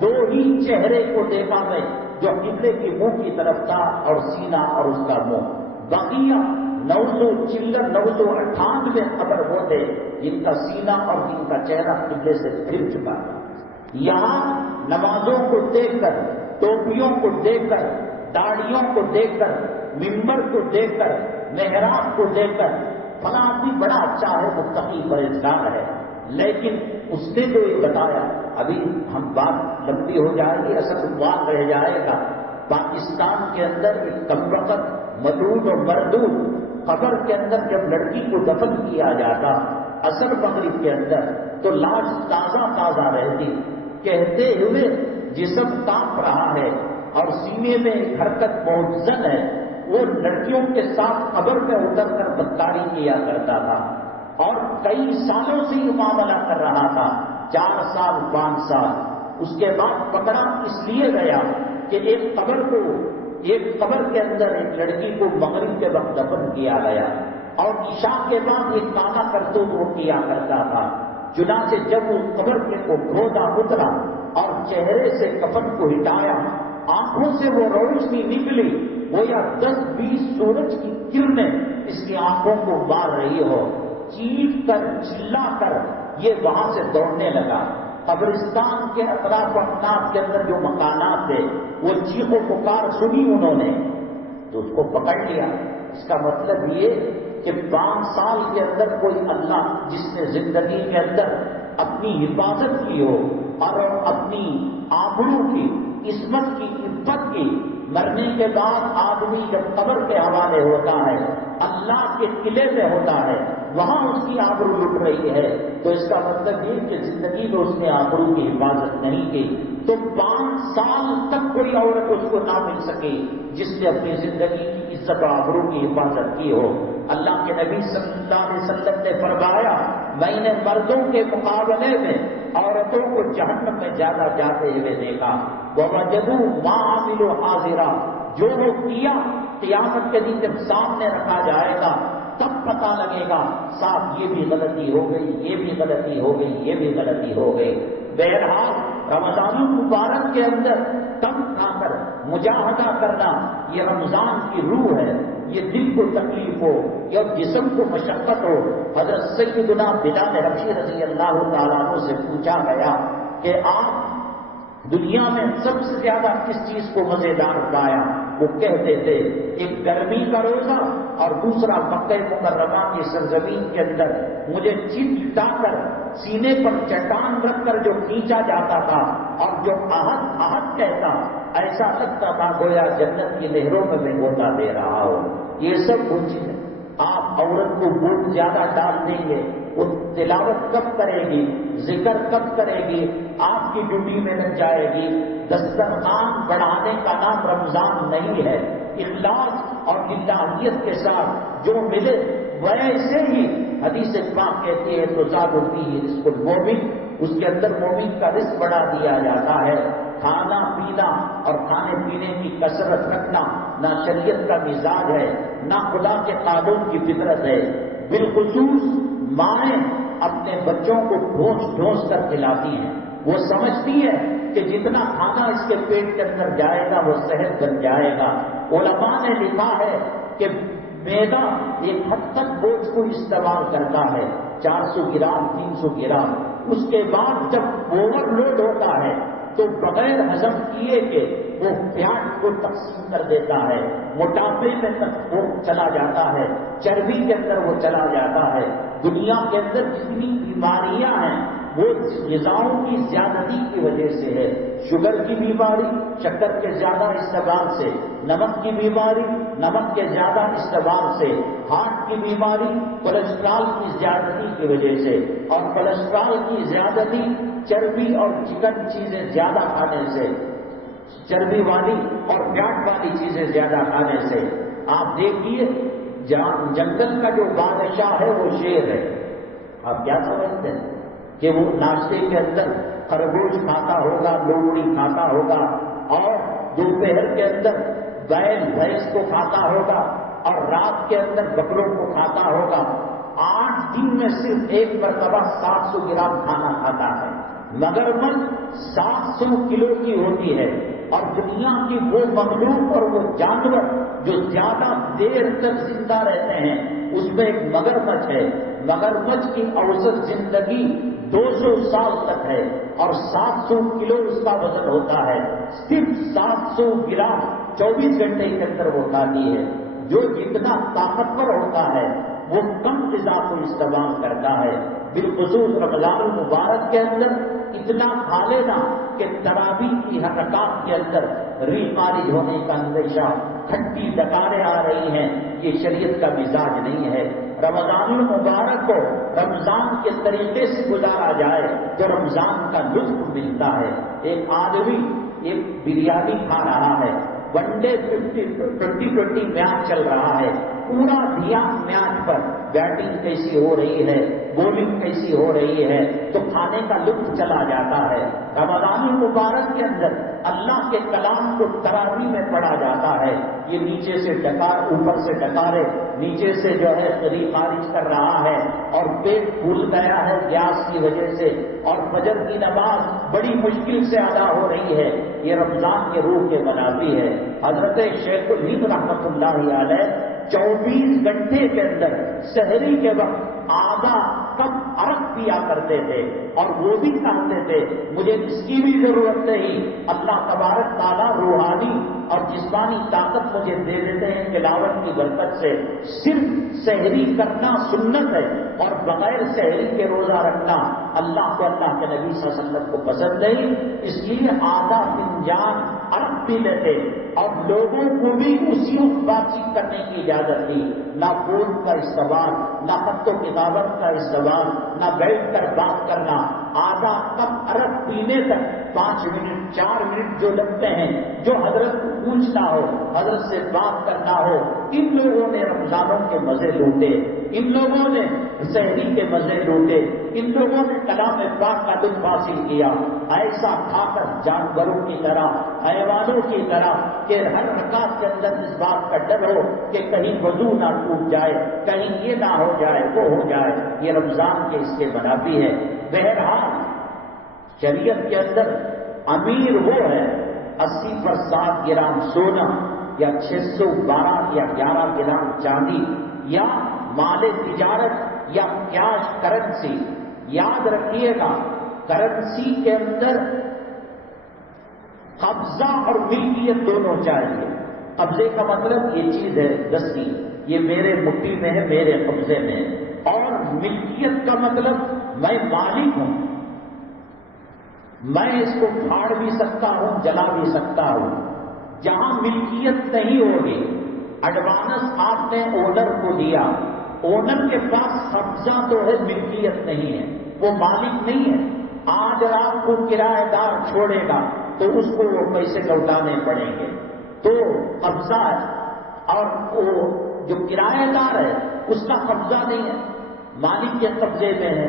2 ہی چہرے کو دیکھا میں، جو قبلے کی منہ کی طرف تھا اور سینہ اور اس کا منہ، بقیہ 998 قبر وہ تھے جن کا سینہ اور جن کا چہرہ قبلے سے پھر چکا تھا۔ یہاں نمازوں کو دیکھ کر، ٹوپیوں کو دیکھ کر، داڑھیوں کو دیکھ کر، ممبر کو دیکھ کر، محراب کو دیکھ کر فلاں آدمی بڑا اچھا ہے، متقی پرہیزگار ہے، لیکن اس نے جو یہ بتایا، ابھی ہم بات لمبی ہو جائے گی، اصل بات رہ جائے گا۔ پاکستان کے اندر ایک کمبخت ملعون اور مردود قبر کے اندر جب لڑکی کو دفن کیا جاتا اصل مغرب کے اندر تو لاش تازہ تازہ رہتی، کہتے ہوئے جسم کانپ رہا ہے اور سینے میں ایک حرکت مؤذن ہے، وہ لڑکیوں کے ساتھ قبر میں اتر کر بدکاری کیا کرتا تھا اور کئی سالوں سے یہ معاملہ کر رہا تھا، 4 سال 5 سال۔ اس کے بعد پکڑا اس لیے گیا کہ ایک قبر کے اندر ایک لڑکی کو مغرب کے وقت دفن کیا گیا اور عشاء کے بعد ایک کانا کرتوت وہ کیا کرتا تھا۔ چنانچہ جب وہ قبر کے کو کھودا اترا اور چہرے سے کفن کو ہٹایا، آنکھوں سے وہ روشنی نکلی، وہ یا 10-20 سورج کی کرنیں اس کی آنکھوں کو مار رہی ہو، چیخ کر چلا کر یہ وہاں سے دوڑنے لگا۔ قبرستان کے اطراف و اطراف کے اندر جو مکانات تھے وہ چیخ و پکار سنی انہوں نے تو اس کو پکڑ لیا۔ اس کا مطلب یہ کہ 5 سال کے اندر کوئی اللہ جس نے زندگی کے اندر اپنی حفاظت کی ہو اور اپنی آبرو کی، عصمت کی، عفت کی، مرنے کے بعد آدمی جب قبر کے حوالے ہوتا ہے، اللہ کے قلعے میں ہوتا ہے، وہاں اس کی آبرو لٹ رہی ہے، تو اس کا مطلب یہ کہ زندگی میں اس نے آبرو کی حفاظت نہیں کی، تو 5 سال تک کوئی عورت اس کو نہ مل سکے جس نے اپنی زندگی کی عزت و آبرو کی حفاظت کی ہو۔ اللہ کے نبی صلی اللہ علیہ وسلم نے فرمایا میں نے مردوں کے مقابلے میں عورتوں کو جہنم میں زیادہ جاتے ہوئے دیکھا۔ وَوَجَدُوا مَا عَمِلُوا حَاضِرًا، جو وہ کیا قیامت کے دن جب سامنے رکھا جائے گا تب پتہ لگے گا صاحب یہ بھی غلطی ہو گئی، یہ بھی غلطی ہو گئی، یہ بھی غلطی ہو گئی۔ بہرحال رمضان المبارک کے اندر کم کھا کر مجاہدہ کرنا یہ رمضان کی روح ہے، یہ دل کو تکلیف ہو یا جسم کو مشقت ہو۔ حضرت سیدنا بلال حبشی رضی اللہ تعالیٰ عنہ سے پوچھا گیا کہ آپ دنیا میں سب سے زیادہ کس چیز کو مزیدار پایا؟ وہ کہتے تھے ایک گرمی کا روزہ اور دوسرا مکہ مکرمہ کی سرزمین کے اندر مجھے چٹ لٹا کر سینے پر چٹان رکھ کر جو کھینچا جاتا تھا اور جو احد احد کہتا، ایسا لگتا تھا گویا جنت کی نہروں میں میں غوطہ دے رہا ہوں۔ یہ سب کچھ ہے۔ آپ عورت کو بھوک زیادہ ڈال دیں گے، وہ تلاوت کب کرے گی، ذکر کب کرے گی، آپ کی ڈیوٹی میں لگ جائے گی۔ دسترخوان بڑھانے کا نام رمضان نہیں ہے۔ اخلاص اور للہیت کے ساتھ جو ملے ویسے ہی حدیث پاک کہتی ہے تو زاد فیہ رزق المؤمن، اس کے اندر مومن کا رزق بڑھا دیا جاتا ہے۔ کھانا پینا اور کھانے پینے کی کثرت رکھنا نہ شریعت کا مزاج ہے، نہ خدا کے قانون کی فطرت ہے۔ بالخصوص مائیں اپنے بچوں کو ڈھونس ڈھونس کر کھلاتی ہیں، وہ سمجھتی ہے کہ جتنا کھانا اس کے پیٹ کے اندر جائے گا وہ صحت بن جائے گا۔ علماء نے لکھا ہے کہ میدا ایک حد تک بوجھ کو استعمال کرتا ہے، 400 گرام 300 گرام، اس کے بعد جب اوور لوڈ ہوتا ہے تو بغیر ہضم کیے کہ وہ پیٹ کو تقسیم کر دیتا ہے، موٹاپے میں تک وہ چلا جاتا ہے، چربی کے اندر وہ چلا جاتا ہے۔ دنیا کے اندر جتنی بیماریاں ہیں وہ غذاؤں کی زیادتی کی وجہ سے ہے۔ شوگر کی بیماری شکر کے زیادہ استعمال سے، نمک کی بیماری نمک کے زیادہ استعمال سے، ہارٹ کی بیماری کولیسٹرول کی زیادتی کی وجہ سے، اور کولیسٹرول کی زیادتی چربی اور چکن چیزیں زیادہ کھانے سے، چربی والی اور فیٹ والی چیزیں زیادہ کھانے سے۔ آپ دیکھیے جنگل کا جو بادشاہ ہے وہ شیر ہے، آپ کیا سمجھتے ہیں کہ وہ ناشتے کے اندر خرگوش کھاتا ہوگا، لومڑی کھاتا ہوگا، اور دوپہر کے اندر بیل بھینس کو کھاتا ہوگا، اور رات کے اندر بکروں کو کھاتا ہوگا۔ 8 دن میں صرف ایک مرتبہ 700 گرام کھانا کھاتا ہے۔ مگرمچھ 700 کلو کی ہوتی ہے، اور دنیا کی وہ مخلوق اور وہ جانور جو زیادہ دیر تک زندہ رہتے ہیں اس میں ایک مگرمچھ ہے۔ مگرمچھ کی اوسط زندگی 200 سال تک ہے، اور 700 کلو اس کا وزن ہوتا ہے۔ صرف 700 گرام 24 گھنٹے کے اندر وہ کھاتی ہے۔ جو جتنا طاقتور ہوتا ہے وہ کم غذا کو استعمال کرتا ہے۔ بالخصوص رمضان المبارک کے اندر اتنا کھا لینا کہ تراویح کی حرکات کے اندر ری خارج ہونے کا اندیشہ، کھٹی ڈکاریں آ رہی ہیں، یہ شریعت کا مزاج نہیں ہے۔ رمضان المبارک کو رمضان کے طریقے سے گزارا جائے تو رمضان کا لطف ملتا ہے۔ ایک آدمی ایک بریانی کھا رہا ہے، ون ڈے 20 میچ چل رہا ہے، پورا دھیان میچ پر، بیٹنگ کیسی ہو رہی ہے، بولنگ کیسی ہو رہی ہے، تو کھانے کا لطف چلا جاتا ہے۔ رمضان المبارک کے اندر اللہ کے کلام کو تراویح میں پڑھا جاتا ہے۔ یہ نیچے سے ڈکار، اوپر سے ڈکارے، نیچے سے جو ہے ری خارج کر رہا ہے، اور پیٹ پھول گیا ہے گیس کی وجہ سے، اور فجر کی نماز بڑی مشکل سے ادا ہو رہی ہے۔ یہ رمضان کے روح کے منافی ہے۔ حضرت شیخ الہند رحمۃ اللہ علیہ 24 گھنٹے کے اندر سحری کے وقت آدھا کپ عرق پیا کرتے تھے، اور وہ بھی کہتے تھے مجھے اس کی بھی ضرورت نہیں، اللہ تبارک تعالیٰ روحانی اور جسمانی طاقت مجھے دے دیتے ہیں تلاوت کی برکت سے۔ صرف سحری کرنا سنت ہے، اور بغیر سحری کے روزہ رکھنا اللہ کو، اللہ کے نبی صلی اللہ علیہ وسلم کو پسند نہیں، اس لیے آدھا فنجان عرق پی لیتے، اور لوگوں کو بھی اسی وقت بات چیت کرنے کی اجازت دی، نہ فون کا استعمال، نہ خط و کتابت کا استعمال، نہ بیٹھ کر بات کرنا۔ آدھا کپ عرق پینے تک 5 منٹ 4 منٹ جو لگتے ہیں، جو حضرت کو پوچھنا ہو، حضرت سے بات کرنا ہو، ان لوگوں نے رمضانوں کے مزے لوٹے، ان لوگوں نے سحری کے مزے لوٹے، ان لوگوں نے کلام پاک کا لطف حاصل کیا، ایسا کھا کر جانوروں کی طرح، حیوانوں کی طرح، کہ ہر رکعت کے اندر اس بات کا ڈر ہو کہ کہیں وضو نہ ٹوٹ جائے، کہیں یہ نہ ہو جائے، وہ ہو جائے۔ یہ رمضان کے اس کے منافی ہے۔ بہرحال شریعت کے اندر امیر وہ ہے 80 پر 7 گرام سونا، یا 612 یا 11 گرام چاندی، یا مال تجارت، یا کیش کرنسی۔ یاد رکھیے گا کرنسی کے اندر قبضہ اور ملکیت دونوں چاہیے۔ قبضے کا مطلب یہ چیز ہے دستی، یہ میرے مٹھی میں ہے، میرے قبضے میں، اور ملکیت کا مطلب میں مالک ہوں، میں اس کو پھاڑ بھی سکتا ہوں، جلا بھی سکتا ہوں۔ جہاں ملکیت نہیں ہوگی، ایڈوانس آپ نے اونر کو دیا، اونر کے پاس قبضہ تو ہے، ملکیت نہیں ہے، وہ مالک نہیں ہے۔ آج رات کو کرایہ دار چھوڑے گا تو اس کو وہ پیسے لوٹانے پڑیں گے، تو قبضہ ہے، اور وہ جو کرایہ دار ہے اس کا قبضہ نہیں ہے، مالک کے قبضے میں ہے۔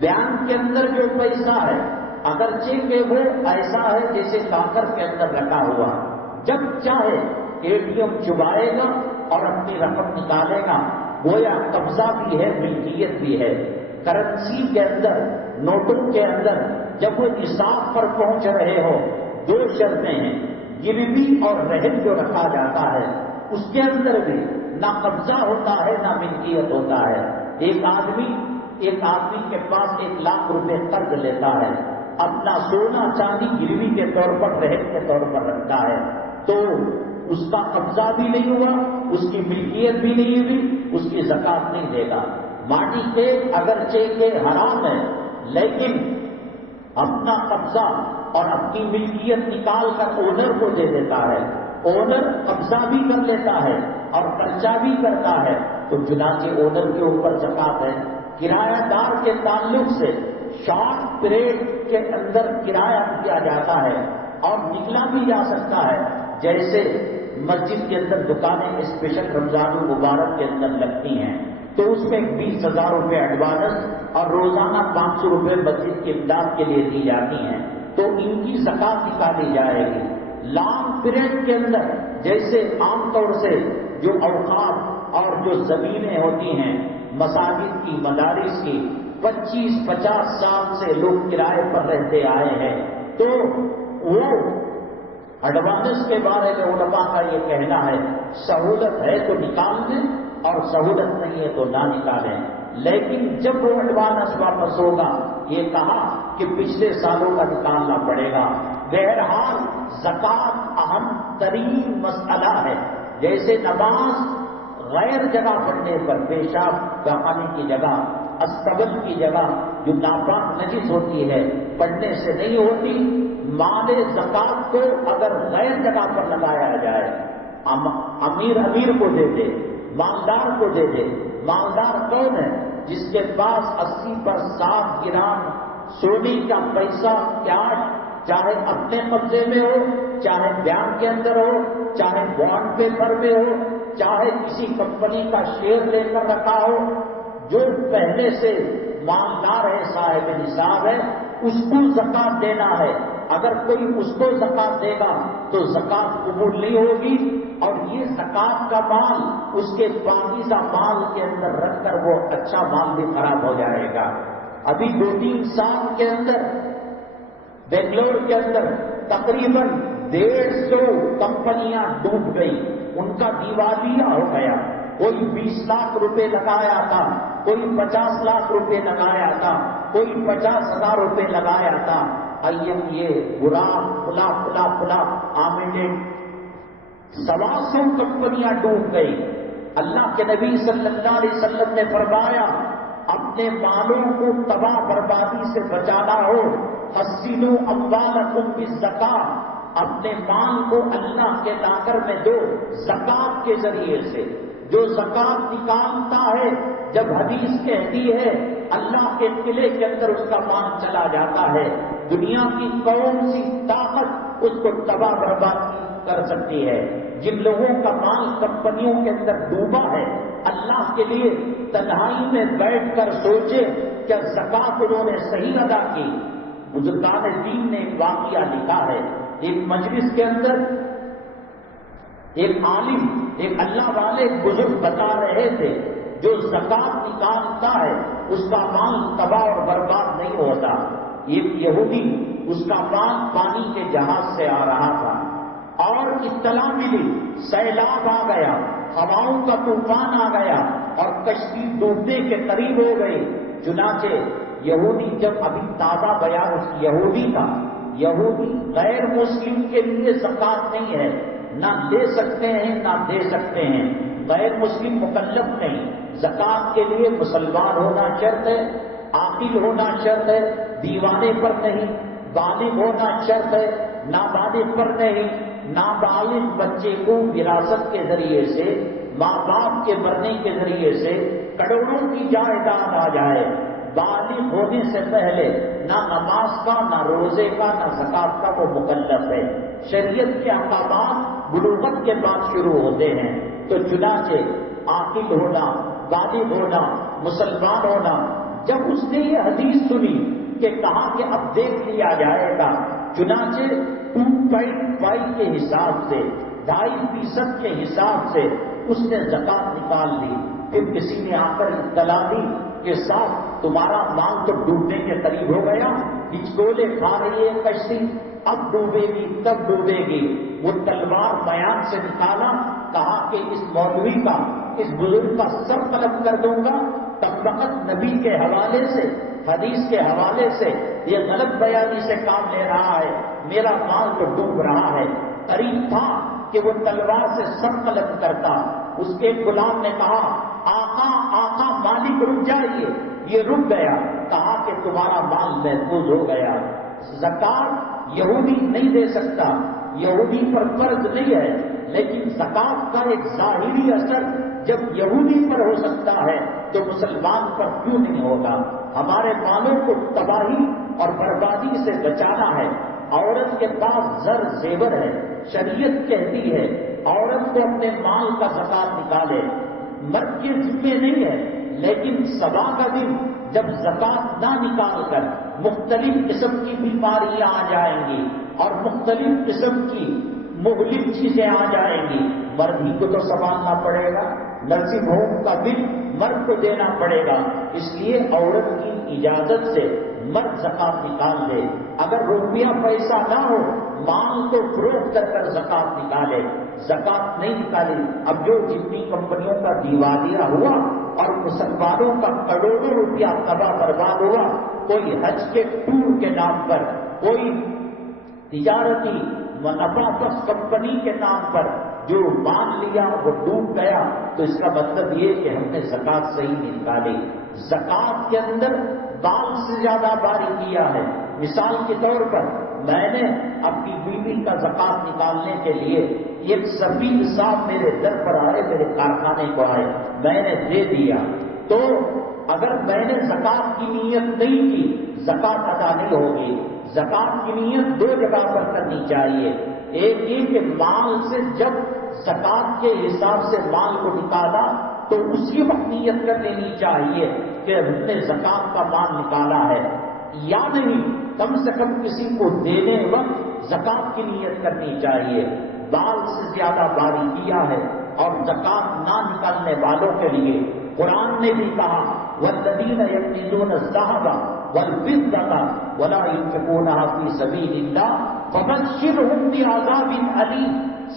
بیان کے اندر جو پیسہ ہے اگرچہ کہ وہ ایسا ہے جیسے لاکر کے اندر رکھا ہوا، جب چاہے اے ٹی ایم چبائے گا اور اپنی رقم نکالے گا، گویا قبضہ بھی ہے، ملکیت بھی ہے۔ کرنسی کے اندر، نوٹوں کے اندر جب وہ نصاب پر پہنچ رہے ہو، دو شرطیں ہیں، گروی اور رہن جو رکھا جاتا ہے اس کے اندر بھی نہ قبضہ ہوتا ہے نہ ملکیت ہوتا ہے۔ ایک آدمی کے پاس 1 لاکھ روپے قرض لیتا ہے، اپنا سونا چاندی گروی کے طور پر، رہن کے طور پر رکھتا ہے، تو اس کا قبضہ بھی نہیں ہوا، اس کی ملکیت بھی نہیں ہوئی، اس کی زکات نہیں دے گا۔ ماٹی کے اگرچہ کے حرام ہے لیکن اپنا قبضہ اور اپنی ملکیت نکال کر اونر کو دے دیتا ہے، اونر قبضہ بھی کر لیتا ہے اور خرچہ بھی کرتا ہے، تو چنانچہ اونر کے اوپر زکات ہے۔ کرایہ دار کے تعلق سے شارٹ پیریڈ کے اندر کرایہ کیا جاتا ہے اور نکلا بھی جا سکتا ہے، جیسے مسجد کے اندر دکانیں اسپیشل رمضان المبارک کے اندر لگتی ہیں تو اس میں 20,000 روپے ایڈوانس اور روزانہ 500 روپے مسجد کی امداد کے لیے دی جاتی ہیں، تو ان کی زکات نکالی جائے گی۔ لانگ پیریڈ کے اندر جیسے عام طور سے جو اوقاف اور جو زمینیں ہوتی ہیں مساجد کی، مدارس کی، 25-50 سال سے لوگ کرائے پر رہتے آئے ہیں، تو وہ ایڈوانس کے بارے میں علماء کا یہ کہنا ہے سہولت ہے تو نکال دیں اور سہولت نہیں ہے تو نہ نکالیں، لیکن جب وہ ایڈوانس واپس ہوگا یہ کہا کہ پچھلے سالوں کا نکالنا پڑے گا۔ بہرحال زکات اہم ترین مسئلہ ہے، جیسے نماز غیر جگہ پڑنے پر، پیشاب خانے کی جگہ، استبل کی جگہ جو ناپاک نجس ہوتی ہے پڑھنے سے نہیں ہوتی، مال زکات کو اگر غیر جگہ پر لگایا جائے، امیر کو دے دے، مالدار کو دے دے۔ مالدار کون ہے؟ جس کے پاس 80 پر 7 گرام سونے کا پیسہ کیش، چاہے اپنے قبضے میں ہو، چاہے بینک کے اندر ہو، چاہے بانڈ پیپر میں ہو، چاہے کسی کمپنی کا شیئر لے کر رکھا ہو، جو پہلے سے مالدار ہے، صاحب نصاب ہے، اس کو زکات دینا ہے۔ اگر کوئی اس کو زکات دے گا تو زکات قبول نہیں ہوگی، اور یہ زکات کا مال اس کے پاکیزہ مال کے اندر رکھ کر وہ اچھا مال بھی خراب ہو جائے گا۔ ابھی 2-3 سال کے اندر بنگلور کے اندر تقریباً 150 کمپنیاں ڈوب گئی، ان کا دیوالیہ ہو گیا۔ کوئی 20 لاکھ روپے لگایا تھا، کوئی 50 لاکھ روپے لگایا تھا، کوئی 50,000 روپے لگایا تھا۔ یہ برا فلا آمینٹ 125 کمپنیاں ڈوب گئی۔ اللہ کے نبی صلی اللہ علیہ وسلم نے فرمایا اپنے مالوں کو تباہ بربادی سے بچانا ہو، حسنوا اموالکم بالزکاۃ، اپنے مال کو اللہ کے لاکر میں دو زکات کے ذریعے سے۔ جو زکات نکالتا ہے، جب حدیث کہتی ہے اللہ کے قلعے کے اندر اس کا مال چلا جاتا ہے، دنیا کی کون سی طاقت اس کو تباہ برباد کر سکتی ہے؟ جن لوگوں کا مال کمپنیوں کے اندر ڈوبا ہے، اللہ کے لیے تنہائی میں بیٹھ کر سوچے کیا زکات انہوں نے صحیح ادا کی۔ بزرگان دین نے ایک واقعہ لکھا ہے، ایک مجلس کے اندر ایک عالم، ایک اللہ والے بزرگ بتا رہے تھے جو زکات نکالتا ہے اس کا مال تباہ اور برباد نہیں ہوتا۔ ایک یہودی، اس کا مال پانی کے جہاز سے آ رہا تھا اور اطلاع ملی سیلاب آ گیا، ہواؤں کا طوفان آ گیا اور کشتی ڈوبنے کے قریب ہو گئی۔ چنانچہ یہودی، جب ابھی تازہ بیان اس یہودی کا، یہودی غیر مسلم کے لیے زکات نہیں ہے، نہ لے سکتے ہیں نہ دے سکتے ہیں، غیر مسلم مکلف نہیں، زکات کے لیے مسلمان ہونا شرط ہے، عاقل ہونا شرط ہے، دیوانے پر نہیں، بالغ ہونا شرط ہے، نابالغ پر نہیں۔ نابالغ بچے کو وراثت کے ذریعے سے، ماں باپ کے مرنے کے ذریعے سے کروڑوں کی جائیداد آ جائے، بالغ ہونے سے پہلے نہ نماز کا، نہ روزے کا، نہ زکات کا وہ مکلف ہے۔ شریعت کے احکامات بلوغت کے بعد شروع ہوتے ہیں، تو چنانچہ عاقل ہونا، بالغ ہونا، مسلمان ہونا، جب اس نے یہ حدیث سنی کہ کہا کہ اب دیکھ لیا جائے گا، چنانچہ 2.5 کے حساب سے 2.5% کے حساب سے اس نے زکات نکال لی۔ پھر کسی نے آ کر اطلاع دی کہ صاحب تمہارا مال تو ڈوبنے کے قریب ہو گیا، ہچکولے کھا رہی ہے کشتی، اب ڈوبے گی تب ڈوبے گی۔ وہ تلوار میان سے نکالا، کہا کہ اس مولوی کا، اس بزرگ کا سر قلم کر دوں گا۔ تب وقت نبی کے حوالے سے، حدیث کے حوالے سے یہ غلط بیانی سے کام لے رہا ہے، میرا مال تو ڈوب رہا ہے۔ قریب تھا کہ وہ تلوار سے سر قلم کرتا۔ اس کے غلام نے کہا آقا آقا مالک رک جائیے، یہ رک گیا، کہا کہ تمہارا مال محفوظ ہو گیا۔ زکات یہودی نہیں دے سکتا، یہودی پر فرض نہیں ہے، لیکن زکات کا ایک ظاہری اثر جب یہودی پر ہو سکتا ہے تو مسلمان پر کیوں نہیں ہوگا؟ ہمارے مالوں کو تباہی اور بربادی سے بچانا ہے۔ عورت کے پاس زر زیور ہے، شریعت کہتی ہے عورت کو اپنے مال کا زکات نکالے، مرد کے ذمے نہیں ہے، لیکن صبا کا دن جب زکات نہ نکال کر مختلف قسم کی بیماریاں آ جائیں گی اور مختلف قسم کی مہلک چیزیں آ جائیں گی، مرد ہی کو تو سنبھالنا پڑے گا، نرسنگ ہوم کا بل مرد کو دینا پڑے گا۔ اس لیے عورت کی اجازت سے مرد زکات نکال لے، اگر روپیہ پیسہ نہ ہو مال کو فروخت کر کر زکات نکالے۔ زکات نہیں نکالی، اب جو جتنی کمپنیوں کا دیوالیہ ہوا اور مسلمانوں کا کروڑوں روپیہ تباہ برباد ہوا، کوئی حج کے ٹور کے نام پر، کوئی تجارتی منافع بخش کمپنی کے نام پر جو مان لیا وہ ڈوب گیا، تو اس کا مطلب یہ کہ ہم نے زکات صحیح نہیں نکالی۔ زکات کے اندر بال سے زیادہ باری کیا ہے۔ مثال کے طور پر میں نے اپنی بیوی کا زکات نکالنے کے لیے ایک سفیر صاحب میرے در پر آئے، میرے کارخانے کو آئے، میں نے دے دیا، تو اگر میں نے زکات کی نیت نہیں کی زکات ادا نہیں ہوگی۔ زکات کی نیت دو جگہ پر کرنی چاہیے، ایک یہ کہ مال سے جب زکات کے حساب سے مال کو نکالا تو اسی وقت نیت کر لینی چاہیے کہ ہم نے زکات کا مال نکالا ہے، یا نہیں کم سے کم کسی کو دینے وقت زکات کی نیت کرنی چاہیے۔ بال سے زیادہ باری کیا ہے اور زکات نہ نکالنے والوں کے لیے قرآن نے بھی کہا والذین یکنزون الذھب والفضة ولا ينفقونها في سبيل الله فبشرهم بعذاب أليم،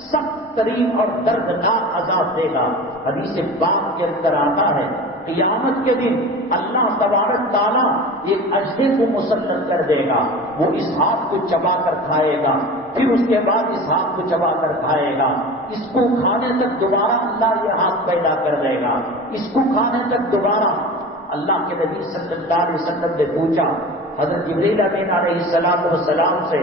سخت ترین اور دردناک عذاب دے گا۔ حدیث پاک کے اندر آتا ہے قیامت کے دن اللہ تبارک تعالیٰ ایک اژدے کو مسلط کر دے گا، وہ اس ہاتھ کو چبا کر کھائے گا، پھر اس کے بعد اس ہاتھ کو چبا کر کھائے گا، اس کو کھانے تک دوبارہ اللہ یہ ہاتھ پیدا کر دے گا، اس کو کھانے تک دوبارہ۔ اللہ کے نبی صلی اللہ علیہ وسلم نے پوچھا حضرت جبریل امین علیہ السلام سے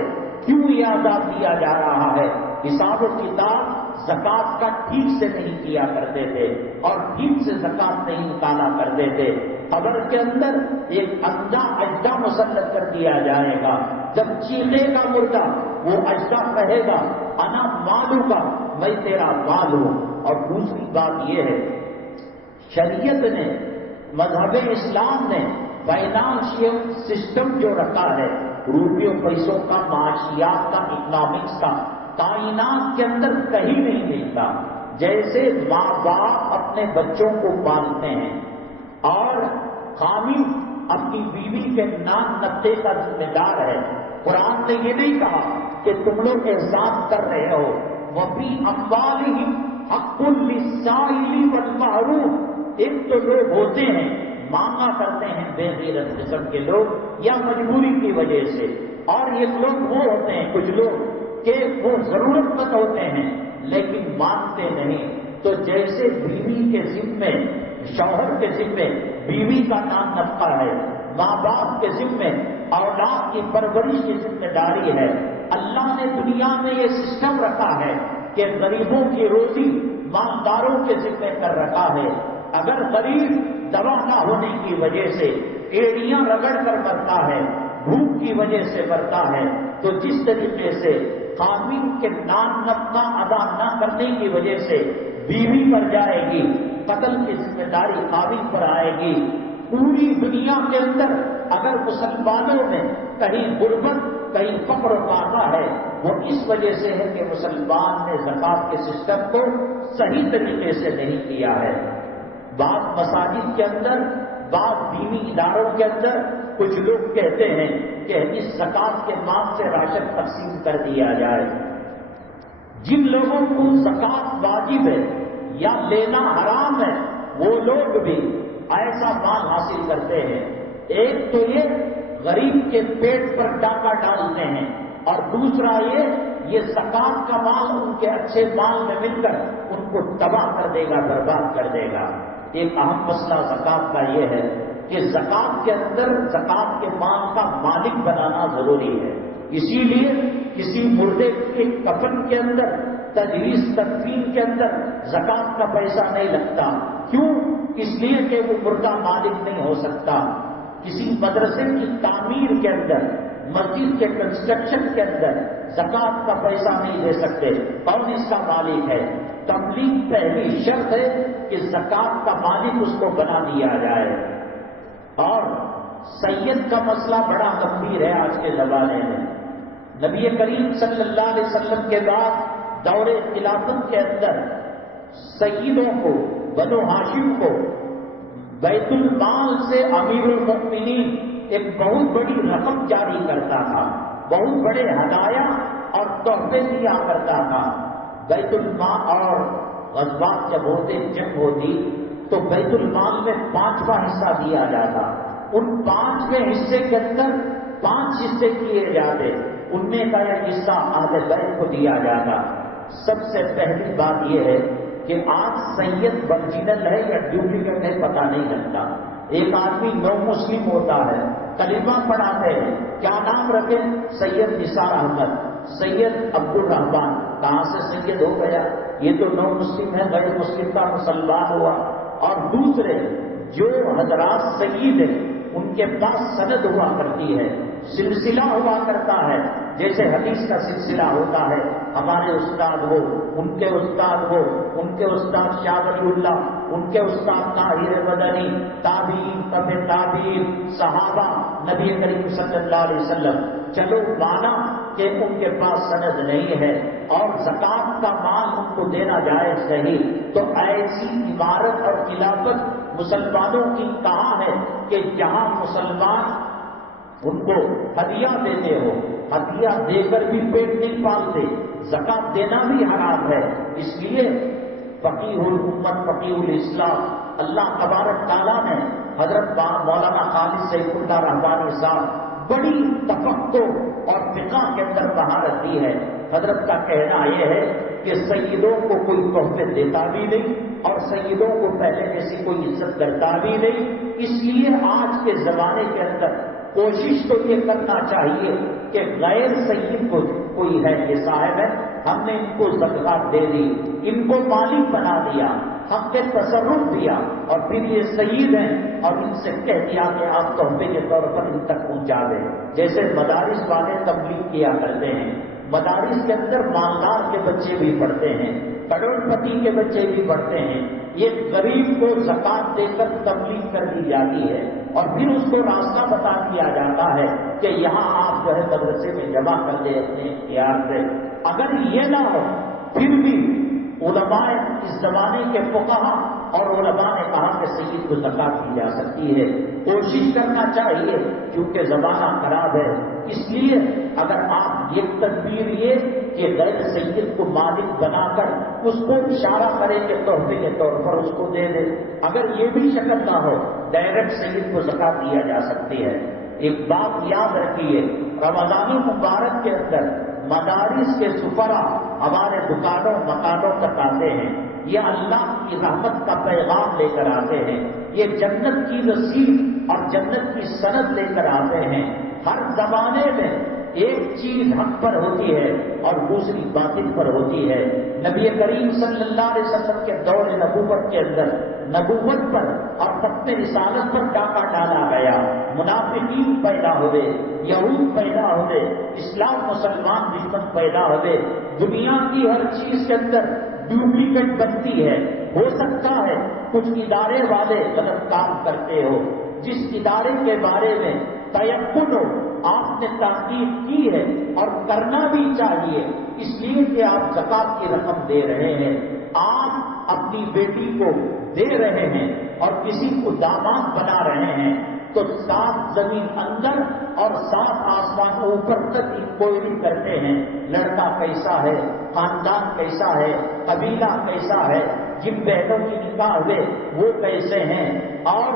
کیوں یہ عذاب دیا جا رہا ہے؟ حساب و کتاب زکات کا ٹھیک سے نہیں کیا کرتے تھے اور ٹھیک سے زکات نہیں نکالا کرتے تھے۔ قبر کے اندر ایک اجزا مسلط کر دیا جائے گا، جب چیخے گا مردہ وہ اجزا کہے گا انا مالو کا، میں تیرا مال ہوں۔ اور دوسری بات یہ ہے شریعت نے، مذہب اسلام نے فائنانشیل سسٹم جو رکھا ہے، روپیوں پیسوں کا، معاشیات کا، اکنامکس کا، کائنات کے اندر کہیں نہیں ملتا۔ جیسے ماں باپ اپنے بچوں کو پالتے ہیں اور خامن اپنی بیوی کے نان نقطے کا ذمہ دار ہے، قرآن نے یہ نہیں کہا کہ تم لوگ احسان کر رہے ہو وفی اموالہم حق للسائل والمحروم۔ ایک تو لوگ ہوتے ہیں مانگا کرتے ہیں بے غیرت قسم کے لوگ یا مجبوری کی وجہ سے، اور یہ لوگ وہ ہوتے ہیں کچھ لوگ کہ وہ ضرورت مند ہوتے ہیں لیکن مانتے نہیں۔ تو جیسے بیوی کے ذمے، شوہر کے ذمے بیوی کا نام نفقہ ہے، ماں باپ کے ذمے اولاد کی پرورش کی ذمہ داری ہے، اللہ نے دنیا میں یہ سسٹم رکھا ہے کہ غریبوں کی روزی مالداروں کے ذمے کر رکھا ہے۔ اگر غریب دوا نہ ہونے کی وجہ سے ایڑیاں رگڑ کر مرتا ہے، بھوک کی وجہ سے مرتا ہے، تو جس طریقے سے خامن کے نان نفقہ ادا نہ کرنے کی وجہ سے بیوی پر جائے گی، قتل کی ذمہ داری خامن پر آئے گی، پوری دنیا کے اندر اگر مسلمانوں میں کہیں غربت کہیں فقر و فاقہ ہے وہ اس وجہ سے ہے کہ مسلمان نے زکات کے سسٹم کو صحیح طریقے سے نہیں کیا ہے۔ بعض مساجد کے اندر بعض دینی اداروں کے اندر کچھ لوگ کہتے ہیں کہ اس زکات کے مال سے راشن تقسیم کر دیا جائے۔ جن لوگوں کو زکات واجب ہے یا لینا حرام ہے وہ لوگ بھی ایسا مال حاصل کرتے ہیں۔ ایک تو یہ غریب کے پیٹ پر ڈاکہ ڈالتے ہیں اور دوسرا یہ زکات کا مال ان کے اچھے مال میں مل کر ان کو تباہ کر دے گا، برباد کر دے گا۔ ایک اہم مسئلہ زکات کا یہ ہے کہ زکات کے اندر زکات کے مال کا مالک بنانا ضروری ہے۔ اسی لیے کسی مردے کے کفن کے اندر تجویز تدفین کے اندر زکات کا پیسہ نہیں لگتا۔ کیوں؟ اس لیے کہ وہ مردہ مالک نہیں ہو سکتا۔ کسی مدرسے کی تعمیر کے اندر، مسجد کے کنسٹرکشن کے اندر زکات کا پیسہ نہیں دے سکتے۔ کون اس کا مالک ہے؟ تبلیغ پہلی شرط ہے کہ زکات کا مالک اس کو بنا دیا جائے۔ اور سید کا مسئلہ بڑا گمبھیر ہے آج کے زمانے میں۔ نبی کریم صلی اللہ علیہ وسلم کے بعد دور خلافت کے اندر سیدوں کو، بنو ہاشم کو بیت المال سے امیر المؤمنین ایک بہت بڑی رقم جاری کرتا تھا، بہت بڑے ہدایا اور تحفے دیا کرتا تھا۔ بیت المال اور غزوات جب ہوتے، جنگ ہوتی تو بیت المال میں 5واں حصہ دیا جاتا۔ ان 5ویں حصے کے اندر 5 حصے کیے جاتے، ان میں کا ایک حصہ اہل بیت کو دیا جاتا۔ سب سے پہلی بات یہ ہے کہ آج سید اوریجنل ہے یا ڈپلیکیٹ ہے پتہ نہیں لگتا۔ ایک آدمی نو مسلم ہوتا ہے، کلمہ پڑھاتے ہیں، کیا نام رکھے؟ سید نثار احمد، سید عبد الرحمان۔ کہاں سے سید ہو گیا؟ یہ تو نو مسلم ہے، غیر مسلم کا مسلمان ہوا۔ اور دوسرے جو حضرات سید ہیں ان کے پاس سند ہوا کرتی ہے، سلسلہ ہوا کرتا ہے، جیسے حدیث کا سلسلہ ہوتا ہے، ہمارے استاد ہو، ان کے استاد ہو، ان کے استاد شاہ ولی اللہ، ان کے استاد طاہر مدنی، تابعین، تبع تابعین، صحابہ، نبی کریم صلی اللہ علیہ وسلم۔ چلو مانا کہ ان کے پاس سند نہیں ہے اور زکات کا مال ان کو دینا جائز نہیں، تو ایسی عمارت اور خلافت مسلمانوں کی کہاں ہے کہ جہاں مسلمان ان کو ہدیہ دیتے ہو، ہدیہ دے کر بھی پیٹ نہیں پالتے، زکات دینا بھی حرام ہے۔ اس لیے فقیہ الامت، فقیہ الاسلام، اللہ تبارک تعالیٰ نے حضرت مولانا خالد سیف اللہ رحمانی صاحب بڑی تفقہ اور فقہ کے اندر مہارت دی ہے۔ حضرت کا کہنا یہ ہے کہ سیدوں کو کوئی تحفے دیتا بھی نہیں اور سیدوں کو پہلے جیسی کوئی عزت کرتا بھی نہیں۔ اس لیے آج کے زمانے کے اندر کوشش تو یہ کرنا چاہیے کہ غیر سید کو کوئی ہے یہ صاحب ہے، ہم نے ان کو زکات دے دی، ان کو مالک بنا دیا، حق کے تصرف دیا، اور پھر یہ سید ہیں اور ان سے کہہ دیا کہ آپ تحفے کے طور پر ان تک پہنچا دیں۔ جیسے مدارس والے تبلیغ کیا کرتے ہیں، مدارس کے اندر مالدار کے بچے بھی پڑھتے ہیں، کروڑ پتی کے بچے بھی پڑھتے ہیں۔ یہ غریب کو زکات دے کر تبلیغ کر دی جاتی ہے اور پھر اس کو راستہ بتا دیا جاتا ہے کہ یہاں آپ جو ہے مدرسے میں جمع کر دیں اپنے اختیار سے۔ اگر یہ نہ ہو پھر بھی علماء اس زمانے کے فقہا اور علماء نے کہا کہ سید کو زکات دی جا سکتی ہے۔ کوشش کرنا چاہیے کیونکہ زمانہ خراب ہے، اس لیے اگر آپ ایک تدبیر یہ کہ غیر سید کو مالک بنا کر اس کو اشارہ کریں کہ تحفے کے طور پر اس کو دے دے، اگر یہ بھی شکل نہ ہو ڈائریکٹ سید کو زکات دیا جا سکتی ہے۔ ایک بات یاد رکھیے، رمضان المبارک کے اندر مدارس کے سفرا ہمارے دکانوں مکانوں تک آتے ہیں، یہ اللہ کی رحمت کا پیغام لے کر آتے ہیں، یہ جنت کی رسید اور جنت کی سند لے کر آتے ہیں۔ ہر زمانے میں ایک چیز حق پر ہوتی ہے اور دوسری باطل پر ہوتی ہے۔ نبی کریم صلی اللہ علیہ وسلم کے دور نبوت کے اندر نبوت پر اور ختم رسالت پر ڈاکہ ڈالا گیا، منافقین پیدا ہوئے، یہود پیدا ہوئے، اسلام مسلمان دشمن پیدا ہوئے، دنیا کی ہر چیز کے اندر ڈپلیکیٹ بنتی ہے۔ ہو سکتا ہے کچھ ادارے والے غلط کام کرتے ہو، جس ادارے کے بارے میں تیقن ہو، آپ نے تحقیق کی ہے اور کرنا بھی چاہیے، اس لیے کہ آپ زکات کی رقم دے رہے ہیں، آپ اپنی بیٹی کو دے رہے ہیں اور کسی کو داماد بنا رہے ہیں، تو 7 زمین اندر اور 7 آسمان اوپر تک انکوائری کرتے ہیں، لڑکا کیسا ہے، خاندان کیسا ہے، قبیلہ کیسا ہے، جن بہنوں کی نکاح ہوئے وہ کیسے ہیں، اور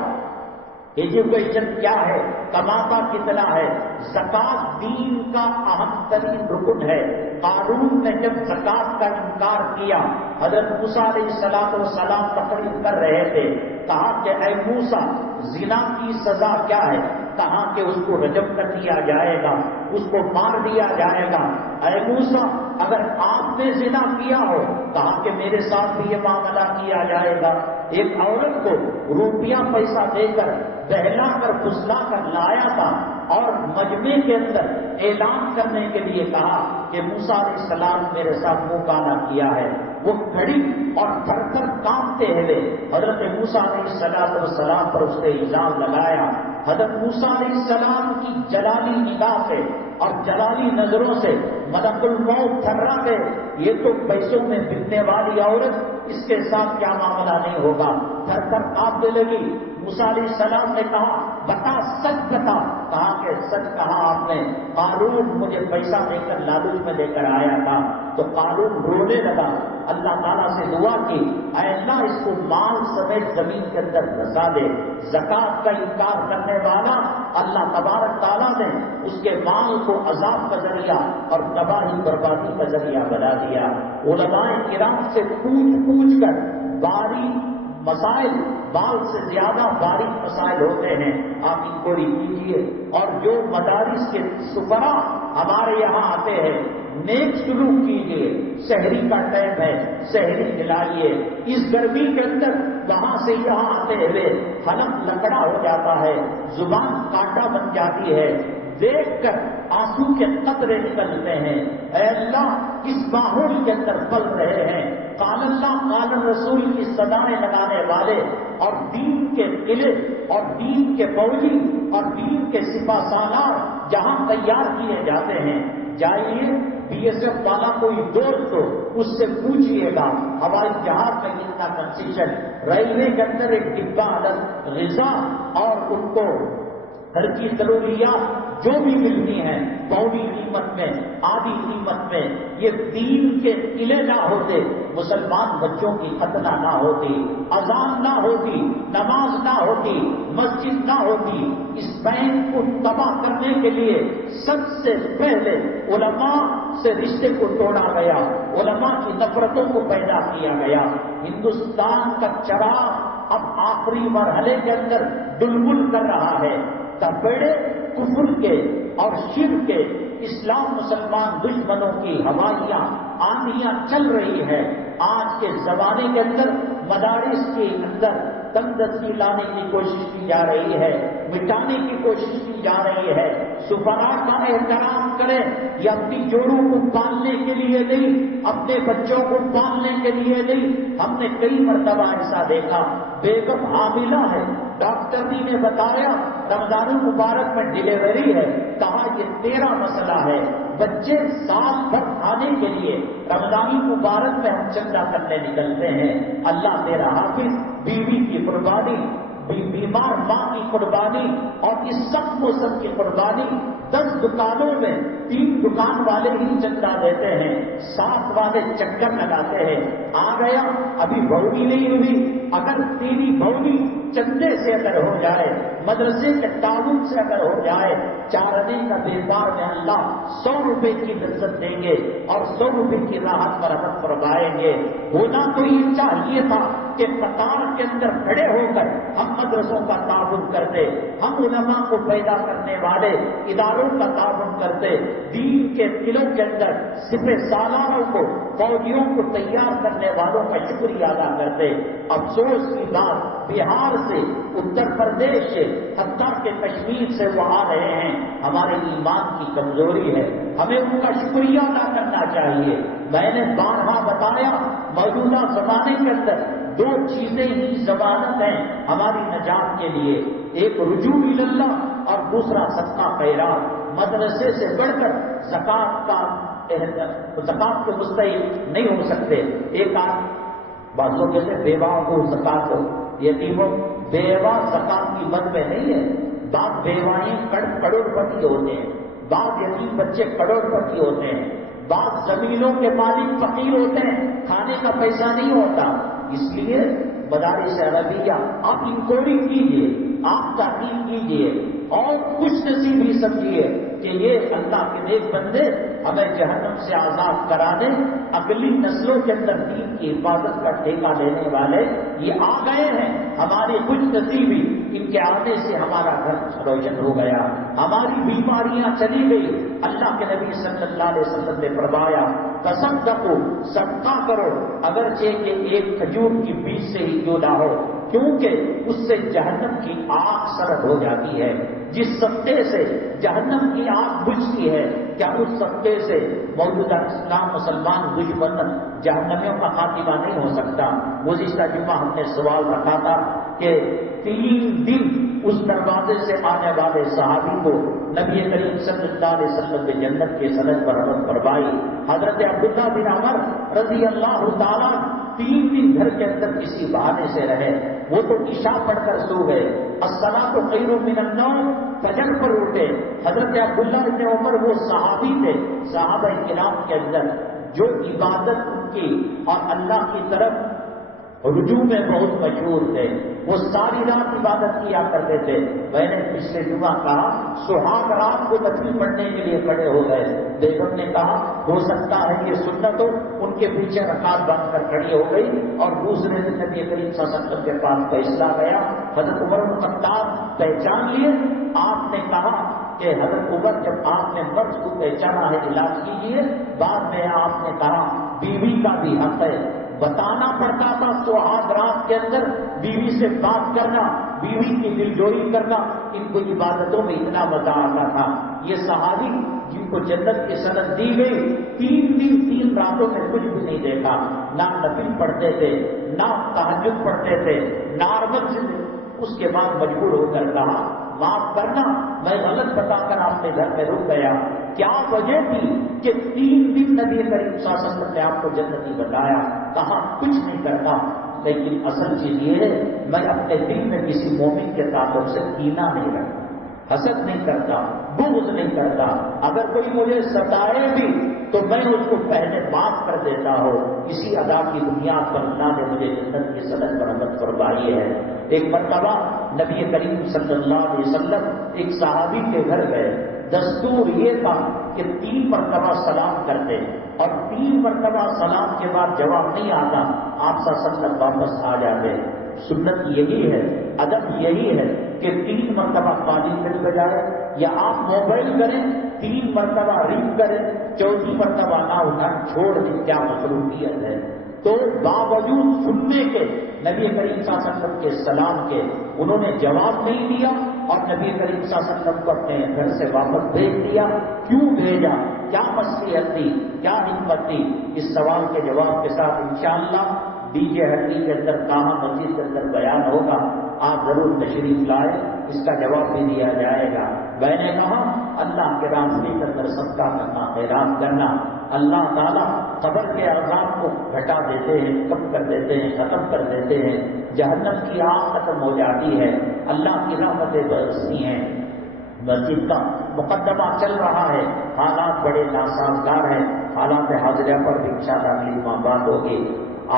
ایجوکیشن کیا ہے، کماتا کتنا ہے۔ زکات دین کا اہم ترین رکن ہے۔ قارون نے جب زکات کا انکار کیا، حضرت موسیٰ علیہ السلام تقریر کر رہے تھے، کہا کہ اے موسیٰ زنا کی سزا کیا ہے؟ کہا کہ اس کو رجم کر دیا جائے گا، اس کو مار دیا جائے گا۔ اے موسیٰ اگر آپ نے زنا کیا ہو، کہا کہ میرے ساتھ بھی یہ معاملہ کیا جائے گا۔ ایک عورت کو روپیہ پیسہ دے کر بہلا کر پھسلا کر لایا تھا اور مجمع کے اندر اعلان کرنے کے لیے کہا کہ موسیٰ علیہ السلام میرے ساتھ منہ کالا کیا ہے۔ وہ کھڑی اور تھر تھر کانپتے ہوئے حضرت موسیٰ علیہ السلام پر اس نے الزام لگایا۔ حضرت موسیٰ علیہ السلام کی جلالی نگاہ سے اور جلالی نظروں سے ملک الموت تھرا گئے، یہ تو پیسوں میں بکنے والی عورت، اس کے ساتھ کیا معاملہ نہیں ہوگا۔ تھر تھر کانپنے لگی۔ موسیٰ علیہ السلام نے کہا بتا، سچ بتا۔ کہا کہ سچ کہا آپ نے، قارون مجھے پیسہ دے کر لالچ میں لے کر آیا تھا۔ تو قارون رونے لگا، اللہ تعالیٰ سے دعا کی، اے اللہ اس کو مال سمیت زمین کے اندر دھسا دے۔ زکات کا انکار کرنے والا اللہ تبارک تعالیٰ نے اس کے مال کو عذاب کا ذریعہ اور تباہی بربادی کا ذریعہ بنا دیا۔ علماء کرام سے پوچھ کر باری مسائل، بال سے زیادہ باریک مسائل ہوتے ہیں، آپ انکوائری کیجیے۔ اور جو مدارس کے سپرا ہمارے یہاں آتے ہیں، نیک سلوک کیجیے۔ سحری کا ٹائم ہے، سحری کھلائیے۔ اس گرمی کے اندر وہاں سے یہاں آتے ہوئے حلق لکڑا ہو جاتا ہے، زبان کانٹا بن جاتی ہے، دیکھ کر آنسو کے قطرے نکلتے ہیں۔ اے اللہ کس ماحول کے اندر پل رہے ہیں، قال اللہ قال رسول کی صدایں لگانے والے اور دین کے قلعے اور دین کے فوجی اور دین کے سپہ سالار جہاں تیار کیے جاتے ہیں، جائیے بی ایس ایف والا کوئی دوست ہو اس سے پوچھئے گا ہوائی جہاز میں کتنا کنسیشن، ریلوے کے اندر ایک ڈبہ الگ غذا اور ان کو گھر کی ضروریات جو بھی ملتی ہیں پوری قیمت میں، آدھی قیمت میں۔ یہ دین کے قلعے نہ ہوتے، مسلمان بچوں کی ختنہ نہ ہوتی، اذان نہ ہوتی، نماز نہ ہوتی، مسجد نہ ہوتی۔ اس بینک کو تباہ کرنے کے لیے سب سے پہلے علماء سے رشتے کو توڑا گیا، علماء کی نفرتوں کو پیدا کیا گیا۔ ہندوستان کا چراغ اب آخری مرحلے کے اندر ڈلمل کر رہا ہے۔ تبڑے کفر کے اور شرک کے اسلام مسلمان دشمنوں کی ہوائیاں آندیاں چل رہی ہے۔ آج کے زمانے کے اندر مدارس کے اندر تندرستی لانے کی کوشش کی جا رہی ہے، مٹانے کی کوشش کی جا رہی ہے۔ سفراء کا احترام کریں، یہ اپنی جوڑوں کو پالنے کے لیے نہیں، اپنے بچوں کو پالنے کے لیے نہیں۔ ہم نے کئی مرتبہ ایسا دیکھا، بیگم حاملہ ہے، ڈاکٹر نے بتایا رمضان المبارک میں ڈیلیوری ہے، کہا یہ تیرا مسئلہ ہے۔ بچے سال بھر کھانے کے لیے رمضان مبارک میں ہم چندہ کرنے نکلتے ہیں۔ اللہ تیرا حافظ، بیوی کی قربانی، بیمار ماں کی قربانی اور اس سخت موسم کی قربانی۔ 10 دکانوں میں 3 دکان والے ہی چندہ دیتے ہیں، 7 والے چکر لگاتے ہیں۔ آ گیا ابھی بہنی نہیں ہوئی، اگر تیری بہنی چندے سے اگر ہو جائے، مدرسے کے تعاون سے اگر ہو جائے، 4 آنے کا بیمار میں اللہ 100 روپے کی لذت دیں گے اور 100 روپے کی راحت برکت فرمائیں گے۔ ہونا تو یہ چاہیے تھا کہ قطار کے اندر کھڑے ہو کر ہم مدرسوں کا تعاون کرتے، ہم علماء کو پیدا کرنے والے اداروں کا تعاون کرتے، دین کے دلوں کے اندر سپہ سالاروں کو، فوجیوں کو تیار کرنے والوں کا شکریہ ادا کرتے۔ افسوس کی بات، بہار سے، اتر پردیش سے، حتیٰ کہ کشمیر سے وہ آ رہے ہیں، ہمارے ایمان کی کمزوری ہے، ہمیں ان کا شکریہ ادا کرنا چاہیے۔ میں نے بارہا بتایا موجودہ زمانے کے اندر دو چیزیں ہی ضمانت ہیں ہماری نجات کے لیے، ایک رجوع اللہ اور دوسرا صدقہ خیرات۔ مدرسے سے بڑھ کر زکات کے مستحق نہیں ہو سکتے۔ ایک بعض لوگ جیسے بیواؤں کو زکات دو، یتیموں بیوہ زکات کی مد میں نہیں ہے۔ بعض بیوائیں کروڑ پتی ہوتے ہیں، بعض یتیم بچے کروڑ پتی ہوتے ہیں، بعض زمینوں کے مالک فقیر ہوتے ہیں، کھانے کا پیسہ نہیں ہوتا۔ اس لیے مدارس عربیہ آپ انکوائری کیجیے، آپ تحقیق کیجیے اور خوش نصیبی سمجھیے کہ یہ اللہ کے نیک بندے ہمیں جہنم سے آزاد کرانے، اگلی نسلوں کے اندر دین کی حفاظت کا ٹھیکہ لینے والے یہ آ گئے ہیں۔ ہماری خوش نصیبی ان کے آنے سے ہمارا گھر روشن ہو گیا، ہماری بیماریاں چلی گئی۔ اللہ کے نبی صلی اللہ علیہ وسلم نے فرمایا تصدقوا، صدقہ کرو، اگرچہ کہ ایک کھجور کی بیج سے ہی کیوں نہ ہو، کیونکہ اس سے جہنم کی آگ سرد ہو جاتی ہے۔ جس صدقے سے جہنم کی آگ بجھتی ہے، کیا اس صدقے سے موجودہ اسلام مسلمان دشمن جہنمیوں کا خاتمہ نہیں ہو سکتا؟ گزشتہ جمعہ ہم نے سوال رکھا تھا کہ 3 دن اس دروازے سے آنے والے صحابی کو نبی کریم صلی اللہ علیہ وسلم نے جنت کے سند پر عمل فرمائی۔ حضرت عبداللہ بن عمر رضی اللہ تعالیٰ 3 دن گھر کے اندر کسی بہانے سے رہے، وہ تو عشاء پڑھ کر سو گئے، الصلاۃ خیر من النوم، فجر پر اٹھے۔ حضرت عبداللہ بن عمر وہ صحابی تھے صحابہ کرام کے اندر جو عبادت ان کی اور اللہ کی طرف رجوع میں بہت مشہور تھے، وہ ساری رات عبادت کیا کرتے تھے۔ میں نے پچھلے جمعہ کہا سہاگ رات کو نفل پڑھنے کے لیے کھڑے ہو گئے، بیگم نے کہا ہو سکتا ہے یہ سنت ہو، ان کے پیچھے رکعت باندھ کر کھڑی ہو گئی اور دوسرے دن نبی کریم صلی اللہ علیہ وسلم کے پاس فیصلہ گیا۔ حضرت عمر بن خطاب پہچان لیے، آپ نے کہا کہ حضرت عمر جب آپ نے مرض کو پہچانا ہے علاج کیجیے۔ بعد میں آپ نے کہا بیوی کا بھی حق ہے، بتانا پڑتا تھا سہاگ رات کے اندر بیوی سے بات کرنا، بیوی کی دلجوئی کرنا، ان کو عبادتوں میں اتنا مزہ آتا تھا۔ یہ صحابی جن کو جنت کی سند دی گئی 3 دن 3 راتوں میں کچھ بھی نہیں دیکھا، نہ نفل پڑھتے تھے، نہ تہجد پڑھتے تھے، نارمل سے۔ اس کے بعد مجبور ہو کر کہا معاف کرنا میں غلط بتا کر آپ کے گھر میں رک گیا۔ کیا وجہ تھی کہ 3 دن نبی کریم صلی اللہ علیہ وسلم نے آپ کو جنتی بتایا؟ کہا کچھ نہیں کرتا، لیکن اصل چیز یہ ہے میں اپنے دل میں کسی مومن کے تعلق سے کینہ نہیں رکھتا، حسد نہیں کرتا، بغض نہیں کرتا۔ اگر کوئی مجھے ستائے بھی تو میں اس کو پہلے معاف کر دیتا ہوں۔ اسی ادا کی بنیاد پر اللہ نے مجھے جنت کی سند پر عمل فرمائی ہے۔ ایک مرتبہ نبی کریم صلی اللہ علیہ وسلم ایک صحابی کے گھر گئے، دستور یہ تھا کہ 3 مرتبہ سلام کرتے اور 3 مرتبہ سلام کے بعد جواب نہیں آتا آپ صلی اللہ علیہ وسلم واپس آ جاتے۔ سنت یہی ہے، ادب یہی ہے کہ 3 مرتبہ خالی دل بجائے یا آپ موبائل کریں 3 مرتبہ رنگ کریں، 4تھی مرتبہ نہ اٹھا چھوڑ دیں، کیا مصروفیت ہے؟ تو باوجود سننے کے نبی کریم صلی اللہ علیہ وسلم کے سلام کے انہوں نے جواب نہیں دیا اور نبی کریم صلی اللہ علیہ وسلم کو اپنے گھر سے واپس بھیج دیا۔ کیوں بھیجا؟ کیا مصلحت تھی؟ کیا حکمت تھی؟ اس سوال کے جواب کے ساتھ انشاءاللہ DJ ہٹی کے اندر کہاں مسجد کے اندر بیان ہوگا، آپ ضرور تشریف لائے، اس کا جواب بھی دیا جائے گا۔ میں نے کہا اللہ کے راستے کے اندر صدقہ کرنا، خیرات کرنا، اللہ تعالیٰ قبر کے عذاب کو گھٹا دیتے ہیں، کم کر دیتے ہیں، ختم کر دیتے ہیں، جہنم کی آگ ختم ہو جاتی ہے، اللہ کی رحمتیں برستی ہیں۔ مسجد کا مقدمہ چل رہا ہے، حالات بڑے ناسازگار ہیں، حالات حاضرہ پر بھی انشاءاللہ اگلی ماہ بات ہوگی۔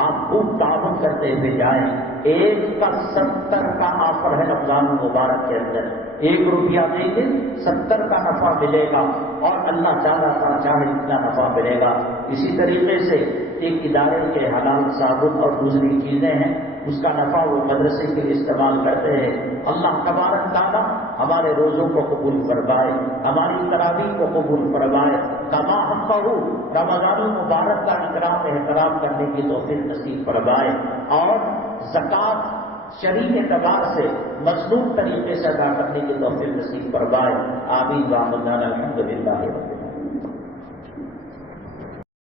آپ خوب تعاون کرتے ہوئے جائیں۔ 1 کا 70 کا آفر ہے رمضان المبارک کے اندر، 1 روپیہ دیں گے 70 کا نفع ملے گا اور اللہ تعالیٰ کا چاہے اتنا نفع ملے گا۔ اسی طریقے سے ایک ادارے کے حلال صابن اور دوسری چیزیں ہیں، اس کا نفع وہ مدرسے کے لیے استعمال کرتے ہیں۔ اللہ تبارک تعالیٰ ہمارے روزوں کو قبول فرمائے، ہماری تراویح کو قبول فرمائے، کما ہم کہو رمضان المبارک کا اکرام احترام کرنے کی توفیق نصیب فرمائے اور زکوٰۃ شرعی اعتبار سے مظلوم طریقے سے ادا کرنے کی توفیق نصیب فرمائے۔ آمین۔ الحمد للہ۔